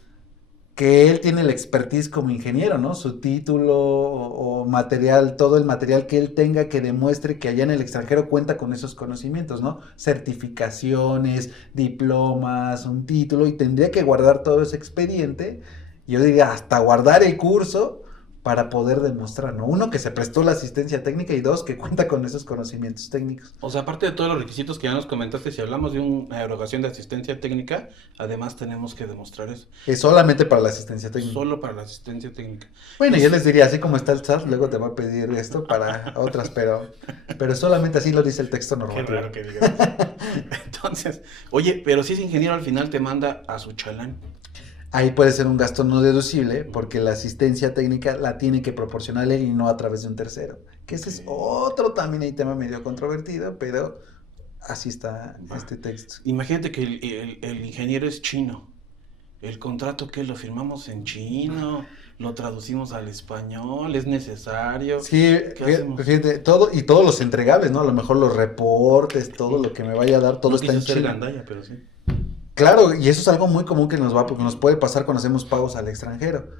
que él tiene la expertise como ingeniero, ¿no? Su título o material, todo el material que él tenga que demuestre que allá en el extranjero cuenta con esos conocimientos, ¿no? Certificaciones, diplomas, un título, y tendría que guardar todo ese expediente. Yo diría, hasta guardar el curso para poder demostrar, ¿no? Uno, que se prestó la asistencia técnica y dos, que cuenta con esos conocimientos técnicos. O sea, aparte de todos los requisitos que ya nos comentaste, si hablamos de una erogación de asistencia técnica, además tenemos que demostrar eso. Es solamente para la asistencia técnica. Solo para la asistencia técnica. Bueno, yo les diría, así como está el SAT, luego te va a pedir esto para otras, pero solamente así lo dice el texto normativo. Qué raro que digas eso. Entonces, oye, pero si ese ingeniero al final te manda a su chalán. Ahí puede ser un gasto no deducible porque la asistencia técnica la tiene que proporcionar él y no a través de un tercero. Que ese es otro también hay tema medio controvertido, pero así está este texto. Imagínate que el ingeniero es chino. El contrato que lo firmamos en chino, lo traducimos al español, es necesario. Sí, fíjate, todo y todos los entregables, ¿no? A lo mejor los reportes, todo lo que me vaya a dar, todo no está en chino. Gandaya, pero sí. Claro, y eso es algo muy común que nos puede pasar cuando hacemos pagos al extranjero.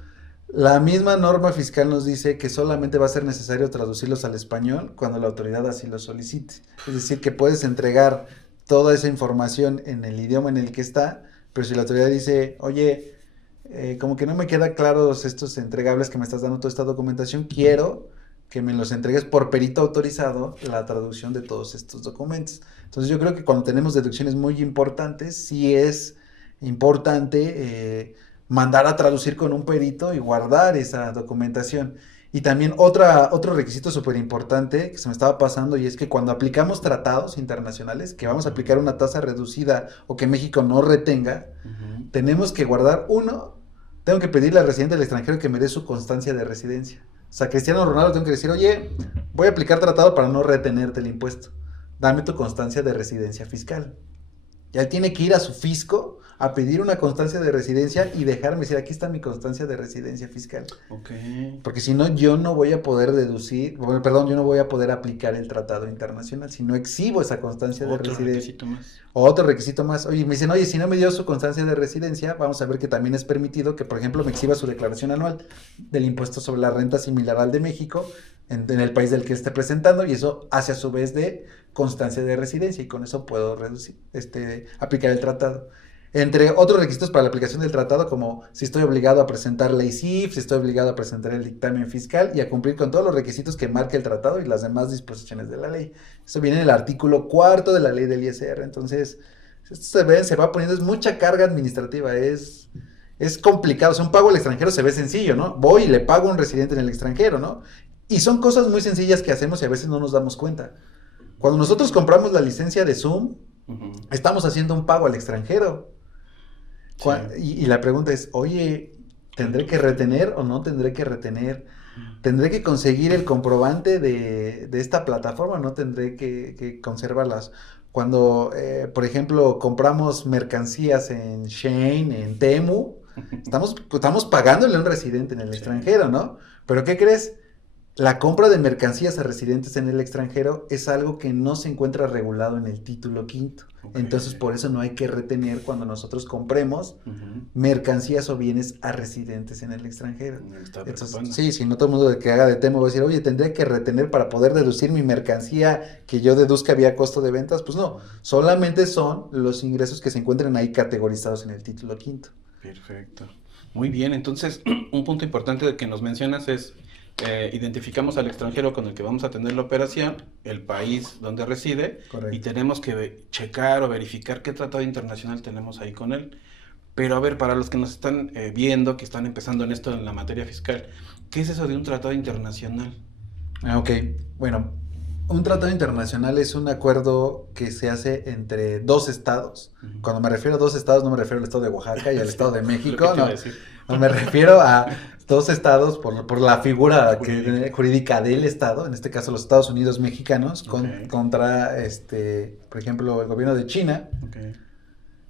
La misma norma fiscal nos dice que solamente va a ser necesario traducirlos al español cuando la autoridad así lo solicite. Es decir, que puedes entregar toda esa información en el idioma en el que está, pero si la autoridad dice, oye, como que no me queda claros estos entregables que me estás dando toda esta documentación, quiero que me los entregues por perito autorizado la traducción de todos estos documentos. Entonces yo creo que cuando tenemos deducciones muy importantes, sí es importante mandar a traducir con un perito y guardar esa documentación. Y también otro requisito súper importante que se me estaba pasando, y es que cuando aplicamos tratados internacionales, que vamos a aplicar una tasa reducida o que México no retenga, tenemos que guardar, tengo que pedirle al residente del extranjero que me dé su constancia de residencia. O sea, Cristiano Ronaldo tengo que decir, oye, voy a aplicar tratado para no retenerte el impuesto. Dame tu constancia de residencia fiscal. Ya él tiene que ir a su fisco a pedir una constancia de residencia y dejarme decir, aquí está mi constancia de residencia fiscal. Okay. Porque si no, yo no voy a poder yo no voy a poder aplicar el tratado internacional si no exhibo esa constancia de residencia. Requisito más. Otro requisito más. Oye, me dicen, oye, si no me dio su constancia de residencia, vamos a ver que también es permitido que, por ejemplo, me exhiba su declaración anual del impuesto sobre la renta similar al de México, en el país del que esté presentando, y eso hace a su vez de constancia de residencia, y con eso puedo aplicar el tratado. Entre otros requisitos para la aplicación del tratado, como si estoy obligado a presentar la ICIF, si estoy obligado a presentar el dictamen fiscal y a cumplir con todos los requisitos que marca el tratado y las demás disposiciones de la ley. Eso viene en el artículo 4 de la ley del ISR. Entonces, esto se va poniendo, es mucha carga administrativa, es complicado. O sea, un pago al extranjero se ve sencillo, ¿no? Voy y le pago a un residente en el extranjero, ¿no? Y son cosas muy sencillas que hacemos y a veces no nos damos cuenta. Cuando nosotros compramos la licencia de Zoom, estamos haciendo un pago al extranjero. Sí. Y la pregunta es, oye, ¿tendré que retener o no tendré que retener? ¿Tendré que conseguir el comprobante de esta plataforma o no tendré que conservarlas? Cuando, por ejemplo, compramos mercancías en Shein, en Temu, estamos pagándole a un residente en el extranjero, ¿no? Pero ¿qué crees? La compra de mercancías a residentes en el extranjero es algo que no se encuentra regulado en el título quinto. Okay. Entonces, por eso no hay que retener cuando nosotros compremos mercancías o bienes a residentes en el extranjero. Entonces, sí, si no todo el mundo que haga de Temu va a decir, oye, ¿tendría que retener para poder deducir mi mercancía que yo deduzca vía costo de ventas? Pues no, solamente son los ingresos que se encuentran ahí categorizados en el título quinto. Perfecto. Muy bien, entonces, un punto importante de que nos mencionas es... identificamos al extranjero con el que vamos a tener la operación, el país donde reside. Correcto. Y tenemos que checar o verificar qué tratado internacional tenemos ahí con él. Pero a ver, para los que nos están viendo, que están empezando en esto en la materia fiscal, ¿qué es eso de un tratado internacional? Ok, bueno, un tratado internacional es un acuerdo que se hace entre dos estados. Cuando me refiero a dos estados, no me refiero al estado de Oaxaca y al estado de México, no, me refiero a dos estados por la figura jurídica del estado, en este caso los Estados Unidos mexicanos, contra, por ejemplo, el gobierno de China.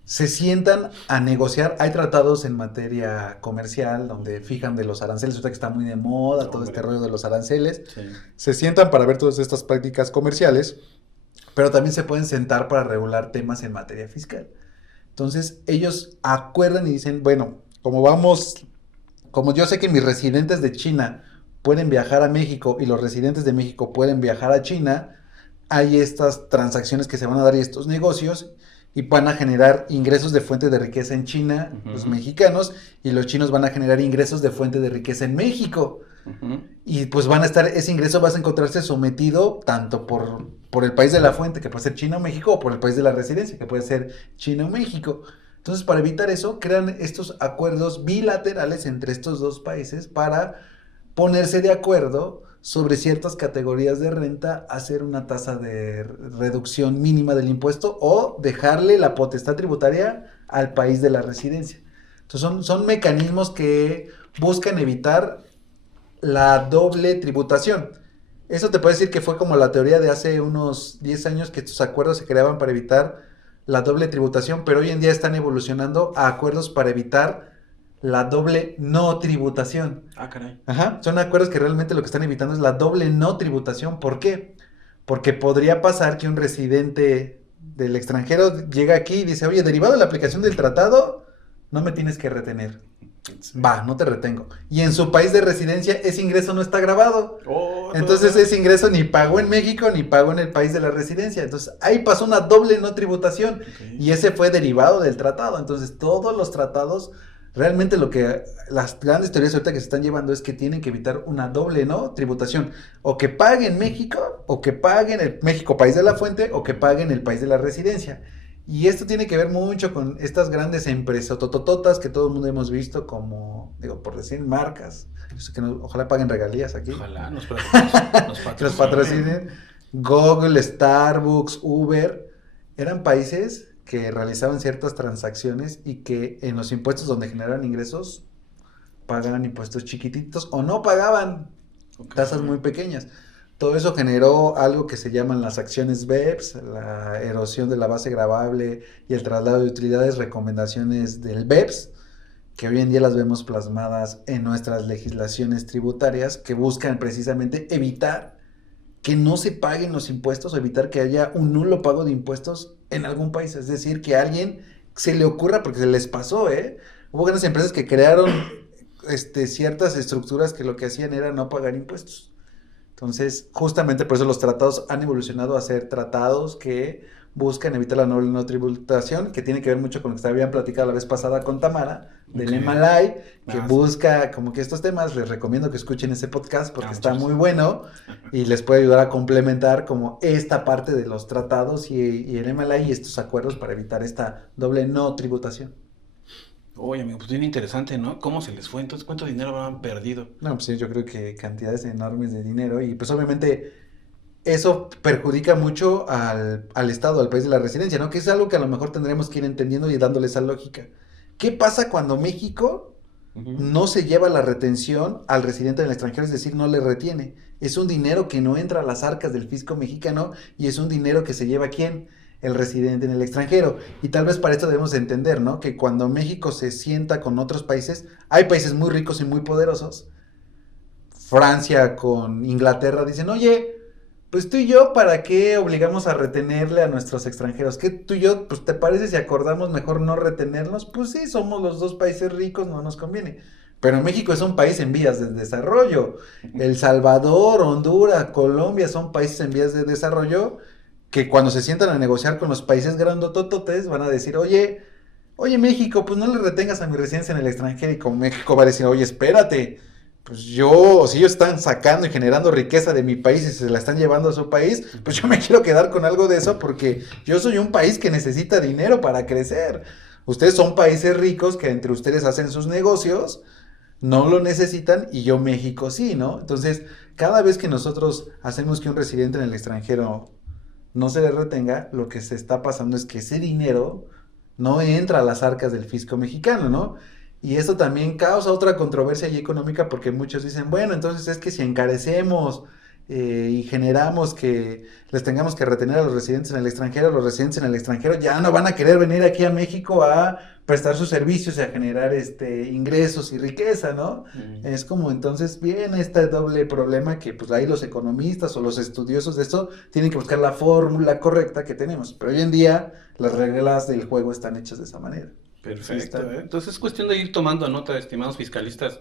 Se sientan a negociar. Hay tratados en materia comercial donde fijan de los aranceles, ahorita que está muy de moda todo este rollo de los aranceles. Sí. Se sientan para ver todas estas prácticas comerciales, pero también se pueden sentar para regular temas en materia fiscal. Entonces, ellos acuerdan y dicen, bueno, como yo sé que mis residentes de China pueden viajar a México y los residentes de México pueden viajar a China, hay estas transacciones que se van a dar y estos negocios y van a generar ingresos de fuente de riqueza en China, los mexicanos, y los chinos van a generar ingresos de fuente de riqueza en México. Y pues ese ingreso va a encontrarse sometido tanto por el país de la fuente, que puede ser China o México, o por el país de la residencia, que puede ser China o México. Entonces, para evitar eso, crean estos acuerdos bilaterales entre estos dos países para ponerse de acuerdo sobre ciertas categorías de renta, hacer una tasa de reducción mínima del impuesto o dejarle la potestad tributaria al país de la residencia. Entonces, son mecanismos que buscan evitar la doble tributación. Eso te puede decir que fue como la teoría de hace unos 10 años que estos acuerdos se creaban para evitar la doble tributación, pero hoy en día están evolucionando a acuerdos para evitar la doble no tributación. Ah, caray. Ajá, son acuerdos que realmente lo que están evitando es la doble no tributación. ¿Por qué? Porque podría pasar que un residente del extranjero llega aquí y dice, oye, derivado de la aplicación del tratado, no me tienes que retener. Sí. Va, no te retengo. Y en su país de residencia ese ingreso no está grabado. Entonces ese ingreso ni pagó en México ni pagó en el país de la residencia. Entonces ahí pasó una doble no tributación. Y ese fue derivado del tratado. Entonces todos los tratados, realmente lo que las grandes teorías ahorita que se están llevando es que tienen que evitar una doble no tributación. O que paguen México, o que paguen el México país de la fuente, o que paguen el país de la residencia. Y esto tiene que ver mucho con estas grandes empresas totototas que todo el mundo hemos visto como, digo, por decir marcas. Que ojalá paguen regalías aquí. Ojalá nos patrocinen. Google, Starbucks, Uber. Eran países que realizaban ciertas transacciones y que en los impuestos donde generaban ingresos pagaban impuestos chiquititos o no pagaban tasas muy pequeñas. Todo eso generó algo que se llaman las acciones BEPS, la erosión de la base gravable y el traslado de utilidades, recomendaciones del BEPS, que hoy en día las vemos plasmadas en nuestras legislaciones tributarias que buscan precisamente evitar que no se paguen los impuestos o evitar que haya un nulo pago de impuestos en algún país. Es decir, que a alguien se le ocurra, porque se les pasó, hubo grandes empresas que crearon ciertas estructuras que lo que hacían era no pagar impuestos. Entonces, justamente por eso los tratados han evolucionado a ser tratados que buscan evitar la doble no tributación, que tiene que ver mucho con lo que habían platicado la vez pasada con Tamara, del MLI, que busca como que estos temas. Les recomiendo que escuchen ese podcast porque está muy bueno y les puede ayudar a complementar como esta parte de los tratados y el MLI y estos acuerdos para evitar esta doble no tributación. Oye, amigo, pues bien interesante, ¿no? ¿Cómo se les fue? Entonces, ¿cuánto dinero habrán perdido? No, pues sí, yo creo que cantidades enormes de dinero y pues obviamente eso perjudica mucho al Estado, al país de la residencia, ¿no? Que es algo que a lo mejor tendremos que ir entendiendo y dándole esa lógica. ¿Qué pasa cuando México no se lleva la retención al residente del extranjero? Es decir, no le retiene. Es un dinero que no entra a las arcas del fisco mexicano y es un dinero que se lleva ¿quién? El residente en el extranjero. Y tal vez para esto debemos entender, ¿no? Que cuando México se sienta con otros países, hay países muy ricos y muy poderosos. Francia con Inglaterra dicen, oye, pues tú y yo, ¿para qué obligamos a retenerle a nuestros extranjeros? ¿Qué tú y yo, pues te parece si acordamos mejor no retenerlos? Pues sí, somos los dos países ricos, no nos conviene. Pero México es un país en vías de desarrollo. El Salvador, Honduras, Colombia son países en vías de desarrollo que cuando se sientan a negociar con los países grandotototes van a decir, oye México, pues no le retengas a mi residencia en el extranjero. Y como México va a decir, oye, espérate, pues si ellos están sacando y generando riqueza de mi país y se la están llevando a su país, pues yo me quiero quedar con algo de eso porque yo soy un país que necesita dinero para crecer. Ustedes son países ricos que entre ustedes hacen sus negocios, no lo necesitan y yo México sí, ¿no? Entonces, cada vez que nosotros hacemos que un residente en el extranjero no se le retenga, lo que se está pasando es que ese dinero no entra a las arcas del fisco mexicano, ¿no? Y esto también causa otra controversia y económica porque muchos dicen, bueno, entonces es que si encarecemos y generamos que les tengamos que retener a los residentes en el extranjero, los residentes en el extranjero ya no van a querer venir aquí a México a prestar sus servicios y a generar ingresos y riqueza, ¿no? Es como entonces viene este doble problema que pues ahí los economistas o los estudiosos de esto tienen que buscar la fórmula correcta que tenemos, pero hoy en día las reglas del juego están hechas de esa manera. Perfecto, ¿eh? Entonces es cuestión de ir tomando nota, estimados fiscalistas.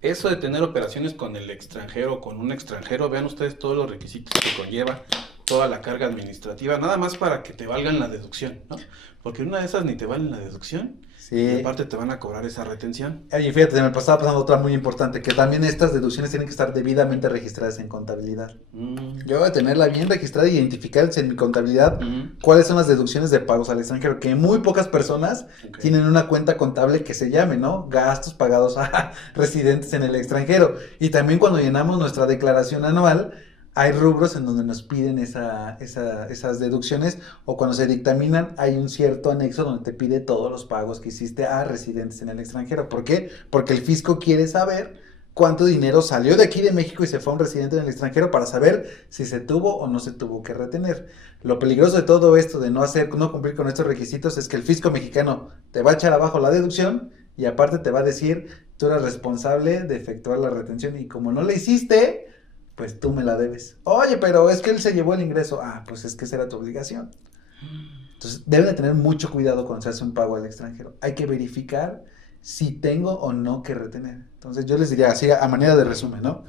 Eso de tener operaciones con el extranjero, con un extranjero, vean ustedes todos los requisitos que conlleva, toda la carga administrativa, nada más para que te valgan la deducción, ¿no? Porque una de esas ni te valen la deducción, sí. Y aparte te van a cobrar esa retención. Y fíjate, me estaba pasando otra muy importante, que también estas deducciones tienen que estar debidamente registradas en contabilidad. Yo voy a tenerla bien registrada e identificar en mi contabilidad cuáles son las deducciones de pagos al extranjero, que muy pocas personas tienen una cuenta contable que se llame, ¿no? Gastos pagados a residentes en el extranjero. Y también cuando llenamos nuestra declaración anual, hay rubros en donde nos piden esas deducciones o cuando se dictaminan hay un cierto anexo donde te pide todos los pagos que hiciste a residentes en el extranjero. ¿Por qué? Porque el fisco quiere saber cuánto dinero salió de aquí de México y se fue a un residente en el extranjero para saber si se tuvo o no se tuvo que retener. Lo peligroso de todo esto de no cumplir con estos requisitos es que el fisco mexicano te va a echar abajo la deducción y aparte te va a decir tú eres responsable de efectuar la retención y como no la hiciste, pues tú me la debes. Oye, pero es que él se llevó el ingreso. Ah, pues es que esa era tu obligación. Entonces, deben de tener mucho cuidado cuando se hace un pago al extranjero. Hay que verificar si tengo o no que retener. Entonces, yo les diría así a manera de resumen, ¿no?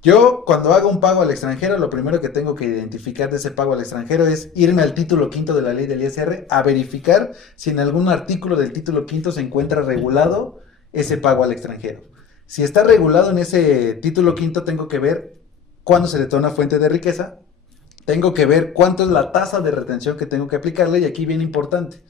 Yo, cuando hago un pago al extranjero, lo primero que tengo que identificar de ese pago al extranjero es irme al título quinto de la ley del ISR a verificar si en algún artículo del título quinto se encuentra regulado ese pago al extranjero. Si está regulado en ese título quinto, tengo que ver cuándo se detona fuente de riqueza, tengo que ver cuánto es la tasa de retención que tengo que aplicarle, y aquí bien importante,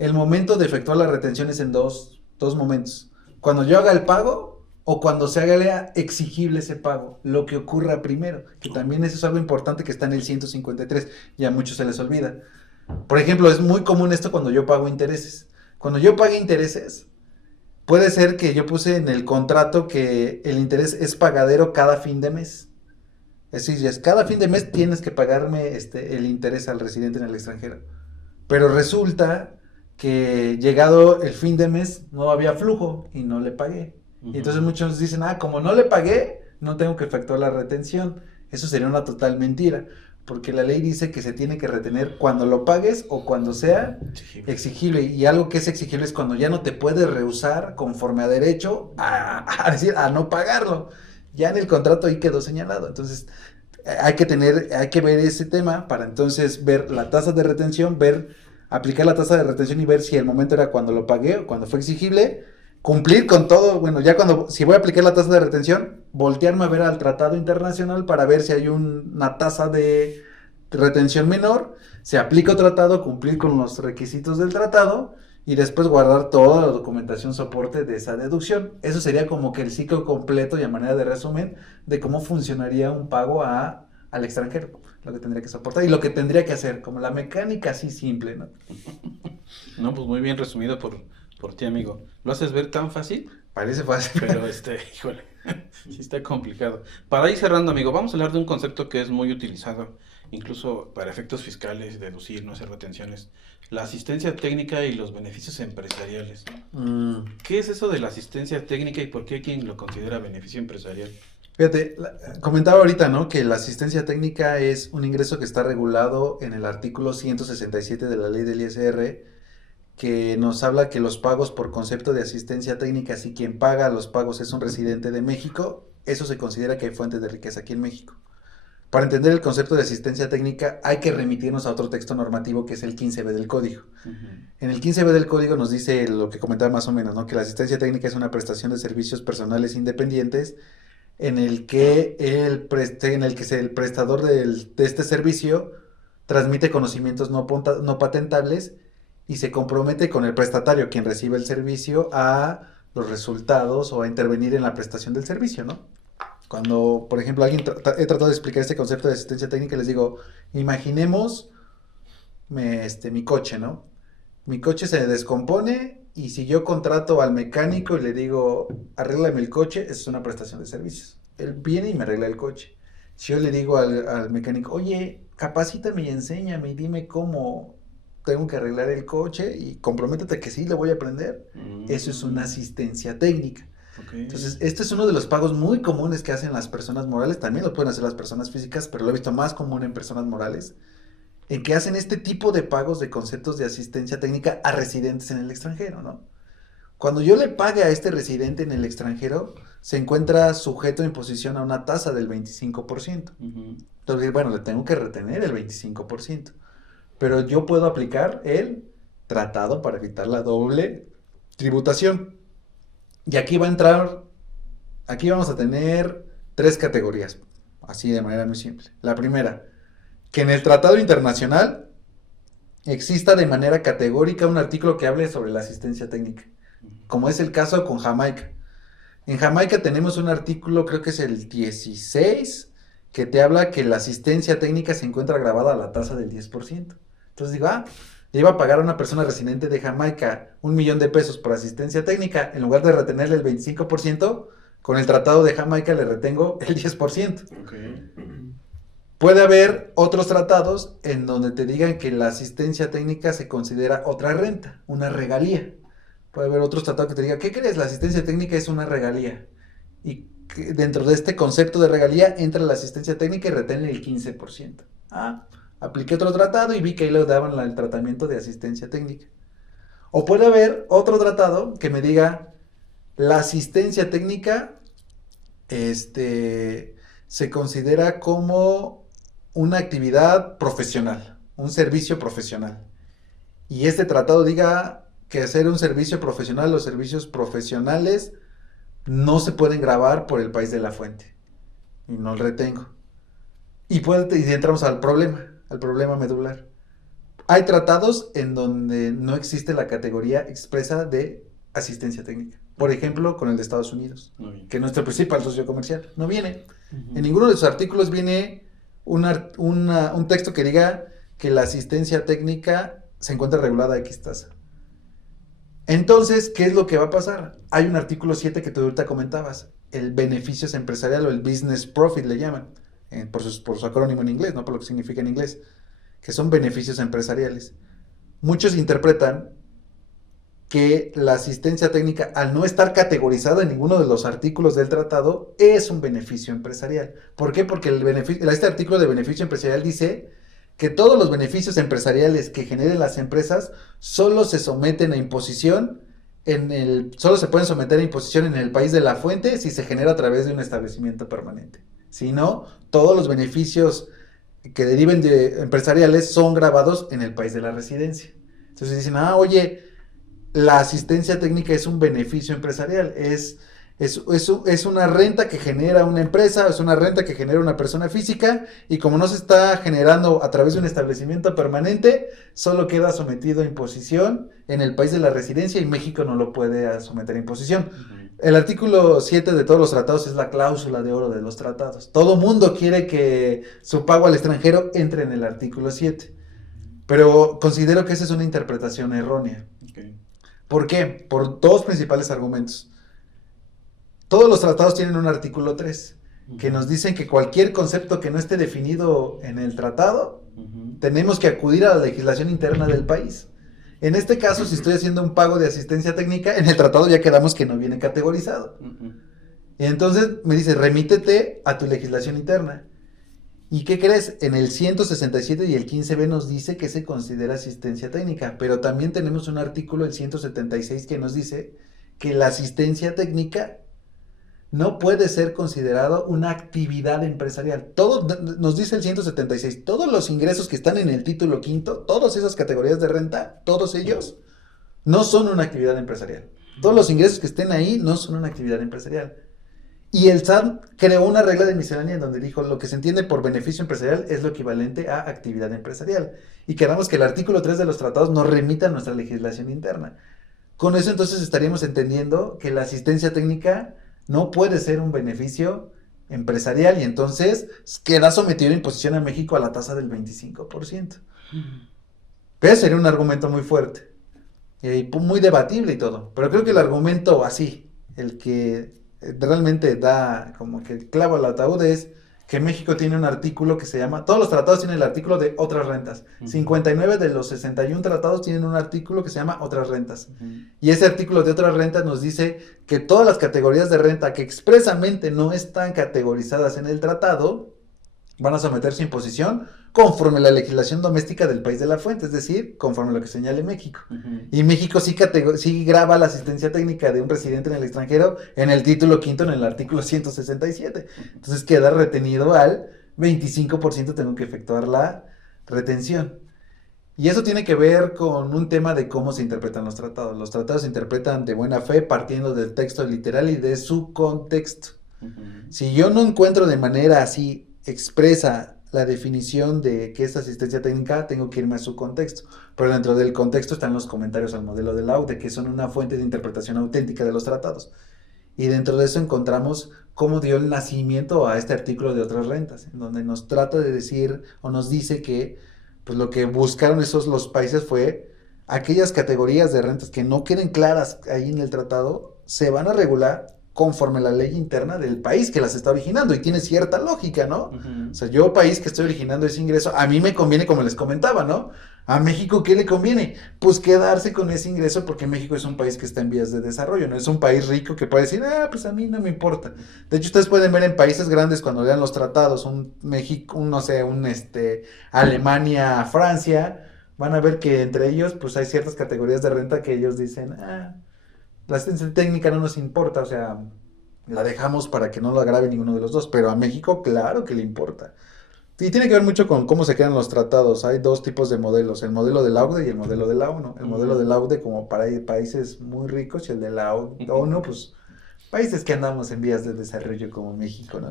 el momento de efectuar la retención es en dos momentos, cuando yo haga el pago o cuando se haga exigible ese pago, lo que ocurra primero, que también eso es algo importante que está en el 153, y a muchos se les olvida. Por ejemplo, es muy común esto cuando yo pago intereses. Cuando yo pague intereses, puede ser que yo puse en el contrato que el interés es pagadero cada fin de mes. Es decir, cada fin de mes tienes que pagarme el interés al residente en el extranjero. Pero resulta que llegado el fin de mes no había flujo y no le pagué. Y entonces muchos dicen, como no le pagué, no tengo que efectuar la retención. Eso sería una total mentira, porque la ley dice que se tiene que retener cuando lo pagues o cuando sea exigible. Y algo que es exigible es cuando ya no te puedes rehusar conforme a derecho a no pagarlo. Ya en el contrato ahí quedó señalado. Entonces, hay que ver ese tema para entonces ver la tasa de retención, aplicar la tasa de retención y ver si el momento era cuando lo pagué o cuando fue exigible, cumplir con todo, bueno, ya si voy a aplicar la tasa de retención, voltearme a ver al tratado internacional para ver si hay una tasa de retención menor, se aplica el tratado, cumplir con los requisitos del tratado y después guardar toda la documentación soporte de esa deducción. Eso sería como que el ciclo completo y a manera de resumen de cómo funcionaría un pago al extranjero, lo que tendría que soportar y lo que tendría que hacer, como la mecánica así simple, ¿no? No, pues muy bien resumido por ti, amigo. ¿Lo haces ver tan fácil? Parece fácil. Pero híjole, sí está complicado. Para ir cerrando, amigo, vamos a hablar de un concepto que es muy utilizado, incluso para efectos fiscales, deducir, no hacer retenciones. La asistencia técnica y los beneficios empresariales. ¿Qué es eso de la asistencia técnica y por qué hay quien lo considera beneficio empresarial? Fíjate, comentaba ahorita, ¿no? Que la asistencia técnica es un ingreso que está regulado en el artículo 167 de la ley del ISR, que nos habla que los pagos por concepto de asistencia técnica, si quien paga los pagos es un residente de México, eso se considera que hay fuente de riqueza aquí en México. Para entender el concepto de asistencia técnica hay que remitirnos a otro texto normativo que es el 15B del Código. En el 15B del Código nos dice lo que comentaba más o menos, ¿no? Que la asistencia técnica es una prestación de servicios personales independientes en el que el prestador de este servicio transmite conocimientos no patentables y se compromete con el prestatario, quien recibe el servicio, a los resultados o a intervenir en la prestación del servicio, ¿no? Cuando, por ejemplo, he tratado de explicar este concepto de asistencia técnica, les digo, imaginemos mi coche, ¿no? Mi coche se descompone y si yo contrato al mecánico y le digo, arréglame el coche, es una prestación de servicios. Él viene y me arregla el coche. Si yo le digo al mecánico, oye, capacítame y enséñame y dime cómo tengo que arreglar el coche y comprométete que sí, le voy a aprender, eso es una asistencia técnica. Okay. Entonces, este es uno de los pagos muy comunes que hacen las personas morales, también lo pueden hacer las personas físicas, pero lo he visto más común en personas morales, en que hacen este tipo de pagos de conceptos de asistencia técnica a residentes en el extranjero, ¿no? Cuando yo le pague a este residente en el extranjero, se encuentra sujeto a imposición a una tasa del 25%. Entonces, bueno, le tengo que retener el 25%, pero yo puedo aplicar el tratado para evitar la doble tributación. Y aquí vamos a tener 3 categorías, así de manera muy simple. La primera, que en el tratado internacional exista de manera categórica un artículo que hable sobre la asistencia técnica, como es el caso con Jamaica. En Jamaica tenemos un artículo, creo que es el 16, que te habla que la asistencia técnica se encuentra grabada a la tasa del 10%. Entonces digo, le iba a pagar a una persona residente de Jamaica $1,000,000 por asistencia técnica, en lugar de retenerle el 25%, con el tratado de Jamaica le retengo el 10%. Okay. Puede haber otros tratados en donde te digan que la asistencia técnica se considera otra renta, una regalía. Puede haber otros tratados que te digan, ¿qué crees? La asistencia técnica es una regalía. Y dentro de este concepto de regalía entra la asistencia técnica y retiene el 15%. Apliqué otro tratado y vi que ahí le daban el tratamiento de asistencia técnica. O puede haber otro tratado que me diga, la asistencia técnica se considera como una actividad profesional, un servicio profesional. Y este tratado diga que hacer un servicio profesional, los servicios profesionales no se pueden grabar por el país de la fuente. Y no el retengo. Y entramos al problema medular. Hay tratados en donde no existe la categoría expresa de asistencia técnica. Por ejemplo, con el de Estados Unidos, que es nuestro principal socio comercial. No viene. En ninguno de sus artículos viene un texto que diga que la asistencia técnica se encuentra regulada a X tasa. Entonces, ¿qué es lo que va a pasar? Hay un artículo 7 que tú ahorita comentabas, el beneficios empresarial o el business profit le llaman, por su acrónimo en inglés, no por lo que significa en inglés, que son beneficios empresariales. Muchos interpretan que la asistencia técnica, al no estar categorizada en ninguno de los artículos del tratado, es un beneficio empresarial. ¿Por qué? Porque este artículo de beneficio empresarial dice que todos los beneficios empresariales que generen las empresas solo se someten a imposición solo se pueden someter a imposición en el país de la fuente si se genera a través de un establecimiento permanente. Si no, todos los beneficios que deriven de empresariales son grabados en el país de la residencia. Entonces dicen, oye, la asistencia técnica es un beneficio empresarial, es una renta que genera una empresa, es una renta que genera una persona física, y como no se está generando a través de un establecimiento permanente, solo queda sometido a imposición en el país de la residencia, y México no lo puede someter a imposición. El artículo 7 de todos los tratados es la cláusula de oro de los tratados. Todo mundo quiere que su pago al extranjero entre en el artículo 7. Pero considero que esa es una interpretación errónea. Okay. ¿Por qué? Por dos principales argumentos. Todos los tratados tienen un artículo 3, que nos dicen que cualquier concepto que no esté definido en el tratado, tenemos que acudir a la legislación interna del país. En este caso, si estoy haciendo un pago de asistencia técnica, en el tratado ya quedamos que no viene categorizado. Y entonces me dice, remítete a tu legislación interna. ¿Y qué crees? En el 167 y el 15b nos dice que se considera asistencia técnica, pero también tenemos un artículo, el 176, que nos dice que la asistencia técnica no puede ser considerado una actividad empresarial. Todo, nos dice el 176, todos los ingresos que están en el título quinto, todas esas categorías de renta, todos ellos, no son una actividad empresarial. Todos los ingresos que estén ahí no son una actividad empresarial. Y el SAT creó una regla de miscelánea en donde dijo, lo que se entiende por beneficio empresarial es lo equivalente a actividad empresarial. Y quedamos que el artículo 3 de los tratados nos remita a nuestra legislación interna. Con eso entonces estaríamos entendiendo que la asistencia técnica no puede ser un beneficio empresarial, y entonces queda sometido a imposición a México a la tasa del 25%. Pero sería un argumento muy fuerte y muy debatible y todo, pero creo que el argumento así, el que realmente da como que el clavo al ataúd, es que México tiene un artículo que se llama, todos los tratados tienen el artículo de otras rentas, 59 de los 61 tratados tienen un artículo que se llama otras rentas, y ese artículo de otras rentas nos dice que todas las categorías de renta que expresamente no están categorizadas en el tratado van a someterse a imposición conforme a la legislación doméstica del país de la fuente, es decir, conforme a lo que señale México. Y México sí graba la asistencia técnica de un residente en el extranjero en el título quinto, en el artículo 167. Entonces queda retenido al 25%, tengo que efectuar la retención. Y eso tiene que ver con un tema de cómo se interpretan los tratados. Los tratados se interpretan de buena fe partiendo del texto literal y de su contexto. Si yo no encuentro de manera así expresa la definición de qué es asistencia técnica, tengo que irme a su contexto. Pero dentro del contexto están los comentarios al modelo de Laude, que son una fuente de interpretación auténtica de los tratados. Y dentro de eso encontramos cómo dio el nacimiento a este artículo de otras rentas, en donde nos trata de decir, o nos dice que pues lo que buscaron los países fue aquellas categorías de rentas que no queden claras ahí en el tratado, se van a regular conforme a la ley interna del país que las está originando, y tiene cierta lógica, ¿no? O sea, yo, país que estoy originando ese ingreso, a mí me conviene, como les comentaba, ¿no? A México, ¿qué le conviene? Pues quedarse con ese ingreso, porque México es un país que está en vías de desarrollo, no es un país rico que puede decir, pues a mí no me importa. De hecho, ustedes pueden ver en países grandes cuando lean los tratados, un México, Alemania, Francia, van a ver que entre ellos, pues hay ciertas categorías de renta que ellos dicen, la asistencia técnica no nos importa, o sea, la dejamos para que no lo agrave ninguno de los dos, pero a México claro que le importa. Y tiene que ver mucho con cómo se crean los tratados. Hay dos tipos de modelos, el modelo de Laude y el modelo de la ONU. El modelo de Laude como para países muy ricos, y el de la ONU, pues países que andamos en vías de desarrollo como México, ¿no?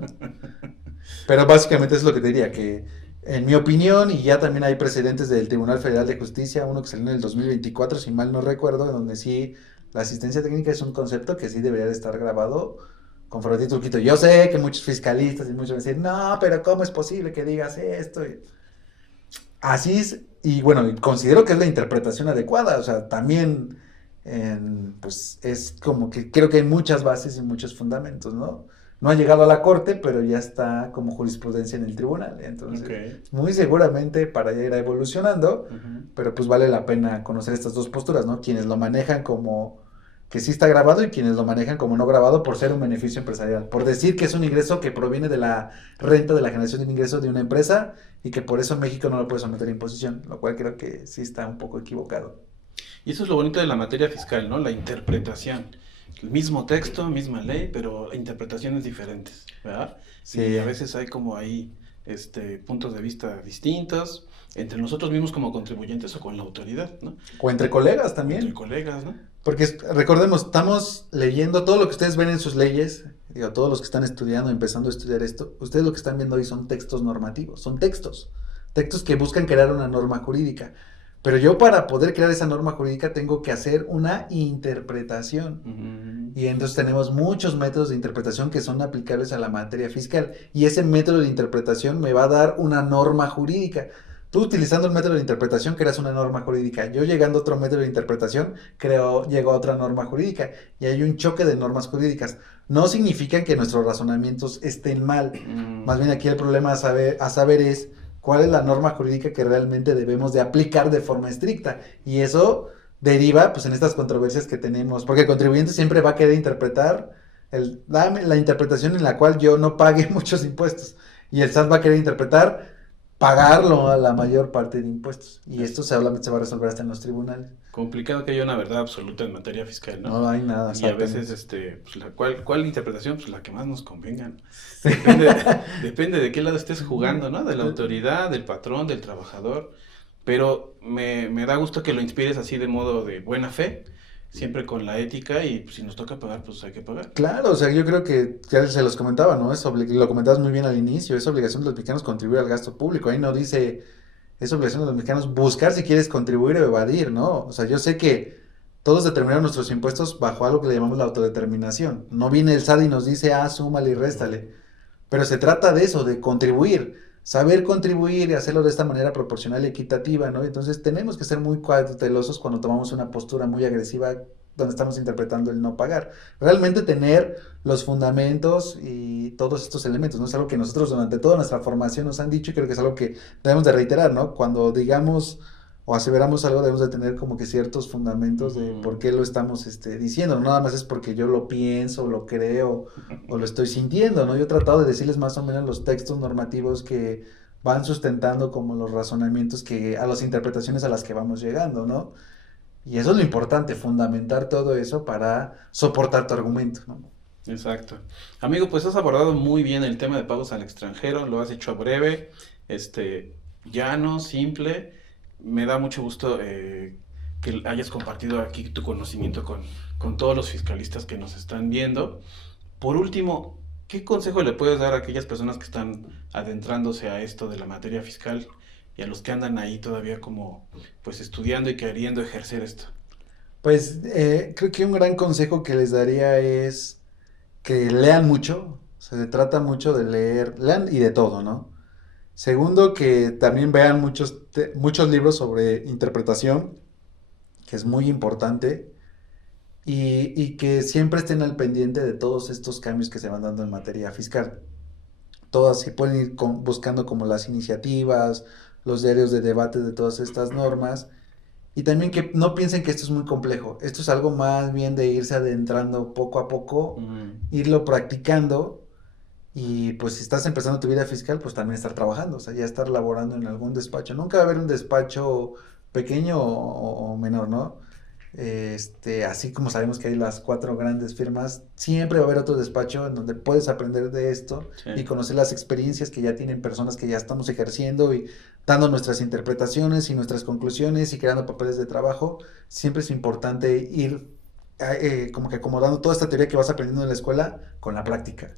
Pero básicamente es lo que te diría, que en mi opinión, y ya también hay precedentes del Tribunal Federal de Justicia, uno que salió en el 2024, si mal no recuerdo, en donde sí la asistencia técnica es un concepto que sí debería de estar grabado conforme a título quinto. Yo sé que muchos fiscalistas y muchos van a decir, no, pero ¿cómo es posible que digas esto? Así es, y bueno, considero que es la interpretación adecuada, o sea, también, pues es como que creo que hay muchas bases y muchos fundamentos, ¿no? No ha llegado a la corte, pero ya está como jurisprudencia en el tribunal, entonces muy seguramente para allá irá evolucionando, pero pues vale la pena conocer estas dos posturas, ¿no? Quienes lo manejan como que sí está grabado, y quienes lo manejan como no grabado por ser un beneficio empresarial, por decir que es un ingreso que proviene de la renta de la generación de un ingreso de una empresa, y que por eso México no lo puede someter a imposición, lo cual creo que sí está un poco equivocado. Y eso es lo bonito de la materia fiscal, ¿no? La interpretación. El mismo texto, misma ley, pero interpretaciones diferentes, ¿verdad? Sí. Y a veces hay como ahí puntos de vista distintos entre nosotros mismos como contribuyentes o con la autoridad, ¿no? O entre colegas también. Entre colegas, ¿no? Porque recordemos, estamos leyendo todo lo que ustedes ven en sus leyes, digo, todos los que están estudiando, empezando a estudiar esto, ustedes lo que están viendo hoy son textos normativos, son textos que buscan crear una norma jurídica. Pero yo para poder crear esa norma jurídica tengo que hacer una interpretación. Uh-huh. Y entonces tenemos muchos métodos de interpretación que son aplicables a la materia fiscal. Y ese método de interpretación me va a dar una norma jurídica. Tú utilizando el método de interpretación creas una norma jurídica. Yo llegando a otro método de interpretación llego a otra norma jurídica. Y hay un choque de normas jurídicas. No significa que nuestros razonamientos estén mal. Más bien aquí el problema a saber es cuál es la norma jurídica que realmente debemos de aplicar de forma estricta. Y eso deriva pues en estas controversias que tenemos. Porque el contribuyente siempre va a querer interpretar la interpretación en la cual yo no pague muchos impuestos. Y el SAT va a querer interpretar pagarlo a la mayor parte de impuestos. Y esto se va a resolver hasta en los tribunales. Complicado que haya una verdad absoluta en materia fiscal, ¿no? No hay nada. Y a veces, pues ¿cuál interpretación? Pues la que más nos convenga, ¿no? Sí. Depende de qué lado estés jugando, ¿no? De la autoridad, del patrón, del trabajador. Pero me da gusto que lo inspires así de modo de buena fe, siempre con la ética, y pues, si nos toca pagar, pues hay que pagar. Claro, o sea, yo creo que ya se los comentaba, ¿no? Lo comentabas muy bien al inicio, es obligación de los mexicanos contribuir al gasto público. Ahí no dice, es obligación de los mexicanos buscar si quieres contribuir o evadir, ¿no? O sea, yo sé que todos determinamos nuestros impuestos bajo algo que le llamamos la autodeterminación. No viene el SAT y nos dice, súmale y réstale. Pero se trata de eso, de contribuir, saber contribuir y hacerlo de esta manera proporcional y equitativa, ¿no? Entonces tenemos que ser muy cautelosos cuando tomamos una postura muy agresiva donde estamos interpretando el no pagar. Realmente tener los fundamentos y todos estos elementos, ¿no? Es algo que nosotros durante toda nuestra formación nos han dicho y creo que es algo que debemos de reiterar, ¿no? Cuando digamos o aseveramos algo debemos de tener como que ciertos fundamentos de por qué lo estamos diciendo, no nada más es porque yo lo pienso, lo creo o lo estoy sintiendo, ¿no? Yo he tratado de decirles más o menos los textos normativos que van sustentando como los razonamientos a las interpretaciones a las que vamos llegando, ¿no? Y eso es lo importante, fundamentar todo eso para soportar tu argumento, ¿no? Exacto. Amigo, pues has abordado muy bien el tema de pagos al extranjero, lo has hecho breve, llano, simple. Me da mucho gusto que hayas compartido aquí tu conocimiento con todos los fiscalistas que nos están viendo. Por último, ¿qué consejo le puedes dar a aquellas personas que están adentrándose a esto de la materia fiscal y a los que andan ahí todavía como pues estudiando y queriendo ejercer esto? Pues creo que un gran consejo que les daría es que lean mucho, se trata mucho de lean y de todo, ¿no? Segundo, que también vean muchos libros sobre interpretación, que es muy importante, y que siempre estén al pendiente de todos estos cambios que se van dando en materia fiscal. Todas se pueden ir buscando como las iniciativas, los diarios de debate de todas estas normas, y también que no piensen que esto es muy complejo, esto es algo más bien de irse adentrando poco a poco, irlo practicando, y pues si estás empezando tu vida fiscal, pues también estar trabajando, o sea, ya estar laborando en algún despacho. Nunca va a haber un despacho pequeño o menor, ¿no? Así como sabemos que hay las 4 grandes firmas, siempre va a haber otro despacho en donde puedes aprender de esto y conocer las experiencias que ya tienen personas que ya estamos ejerciendo y dando nuestras interpretaciones y nuestras conclusiones y creando papeles de trabajo. Siempre es importante ir como que acomodando toda esta teoría que vas aprendiendo en la escuela con la práctica.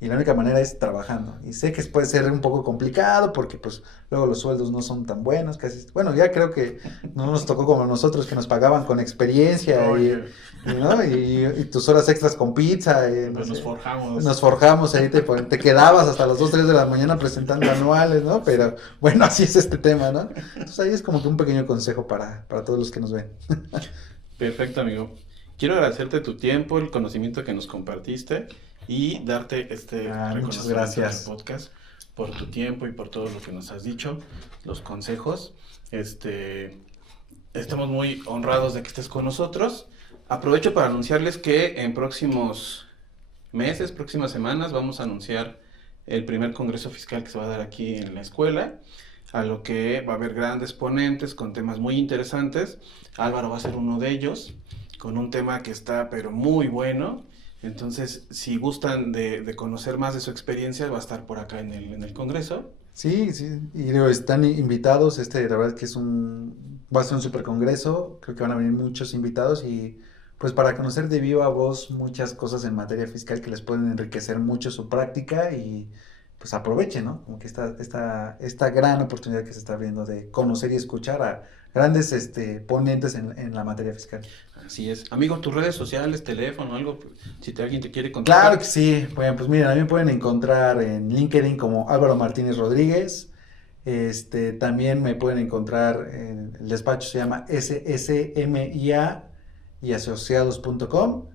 Y la única manera es trabajando. Y sé que puede ser un poco complicado porque pues luego los sueldos no son tan buenos. Bueno, ya creo que no nos tocó como nosotros que nos pagaban con experiencia y tus horas extras con pizza. Nos forjamos. Nos forjamos, ahí te quedabas hasta las 2, 3 de la mañana presentando anuales, ¿no? Pero bueno, así es este tema, ¿no? Entonces ahí es como que un pequeño consejo para todos los que nos ven. Perfecto, amigo. Quiero agradecerte tu tiempo, el conocimiento que nos compartiste y darte muchas gracias en el podcast por tu tiempo y por todo lo que nos has dicho, los consejos. Estamos muy honrados de que estés con nosotros. Aprovecho para anunciarles que en próximos meses, próximas semanas, vamos a anunciar el primer congreso fiscal que se va a dar aquí en la escuela. a lo que va a haber grandes ponentes con temas muy interesantes. Álvaro va a ser uno de ellos, con un tema que está pero muy bueno. Entonces, si gustan de conocer más de su experiencia, va a estar por acá en el Congreso. Sí, y digo, están invitados, la verdad es que va a ser un super congreso, creo que van a venir muchos invitados y pues para conocer de viva voz muchas cosas en materia fiscal que les pueden enriquecer mucho su práctica y pues aprovechen, ¿no? Como que esta gran oportunidad que se está abriendo de conocer y escuchar a grandes ponentes en la materia fiscal. Así es. Amigo, tus redes sociales, teléfono, algo, si alguien te quiere contactar. Claro que sí. Bueno, pues miren, a mí me pueden encontrar en LinkedIn como Álvaro Martínez Rodríguez. También me pueden encontrar en el despacho, se llama SSMIA y asociados.com.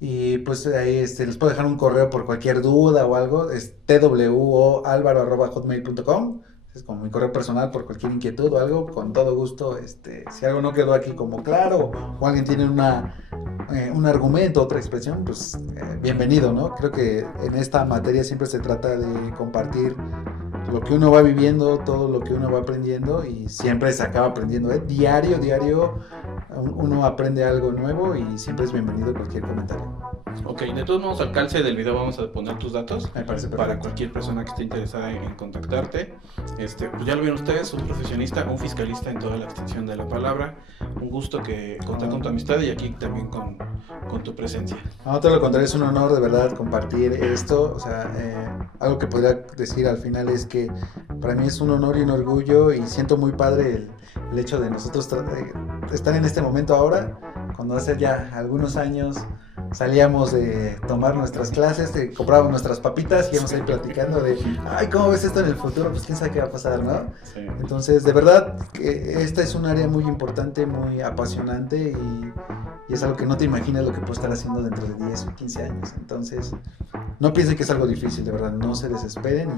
Y pues ahí les puedo dejar un correo por cualquier duda o algo, es twoalvaro@hotmail.com. Es como mi correo personal por cualquier inquietud o algo, con todo gusto. Si algo no quedó aquí como claro o alguien tiene un argumento, otra expresión, pues bienvenido, ¿no? Creo que en esta materia siempre se trata de compartir lo que uno va viviendo, todo lo que uno va aprendiendo y siempre se acaba aprendiendo, diario uno aprende algo nuevo y siempre es bienvenido cualquier comentario. Ok, de todos modos, al calce del video vamos a poner tus datos. Me parece perfecto. Para cualquier persona que esté interesada en contactarte. Pues ya lo vieron ustedes, un profesionista, un fiscalista en toda la extensión de la palabra. Un gusto contar con tu amistad y aquí también con tu presencia. No, te lo contrario, es un honor de verdad compartir esto. O sea, algo que podría decir al final es que para mí es un honor y un orgullo y siento muy padre el hecho de nosotros estar en este momento ahora, cuando hace ya algunos años salíamos de tomar nuestras clases, comprábamos nuestras papitas y íbamos ahí platicando de, ay, ¿cómo ves esto en el futuro? Pues quién sabe qué va a pasar, ¿no? Sí. Entonces, de verdad, esta es un área muy importante, muy apasionante y es algo que no te imaginas lo que puedo estar haciendo dentro de 10 o 15 años. Entonces, no piensen que es algo difícil, de verdad, no se desesperen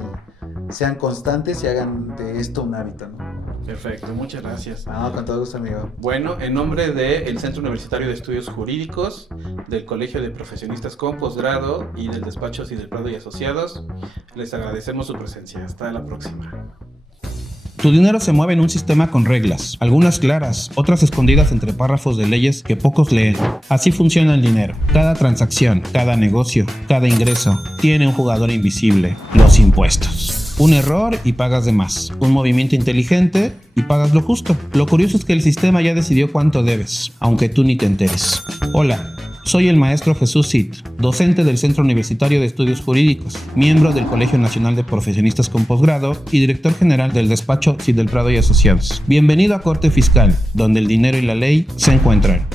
y sean constantes y hagan de esto un hábito, ¿no? Perfecto, muchas gracias. Con todo gusto, amigo. Bueno, en nombre del Centro Universitario de Estudios Jurídicos, del Colegio de Profesionistas con Posgrado y del despacho Cid del Prado y Asociados, les agradecemos su presencia. Hasta la próxima. Tu dinero se mueve en un sistema con reglas, algunas claras, otras escondidas entre párrafos de leyes que pocos leen. Así funciona el dinero. Cada transacción, cada negocio, cada ingreso tiene un jugador invisible: los impuestos. Un error y pagas de más. Un movimiento inteligente y pagas lo justo. Lo curioso es que el sistema ya decidió cuánto debes, aunque tú ni te enteres. Hola. Soy el maestro Jesús Cid, docente del Centro Universitario de Estudios Jurídicos, miembro del Colegio Nacional de Profesionistas con Posgrado y director general del despacho Cid del Prado y Asociados. Bienvenido a Corte Fiscal, donde el dinero y la ley se encuentran.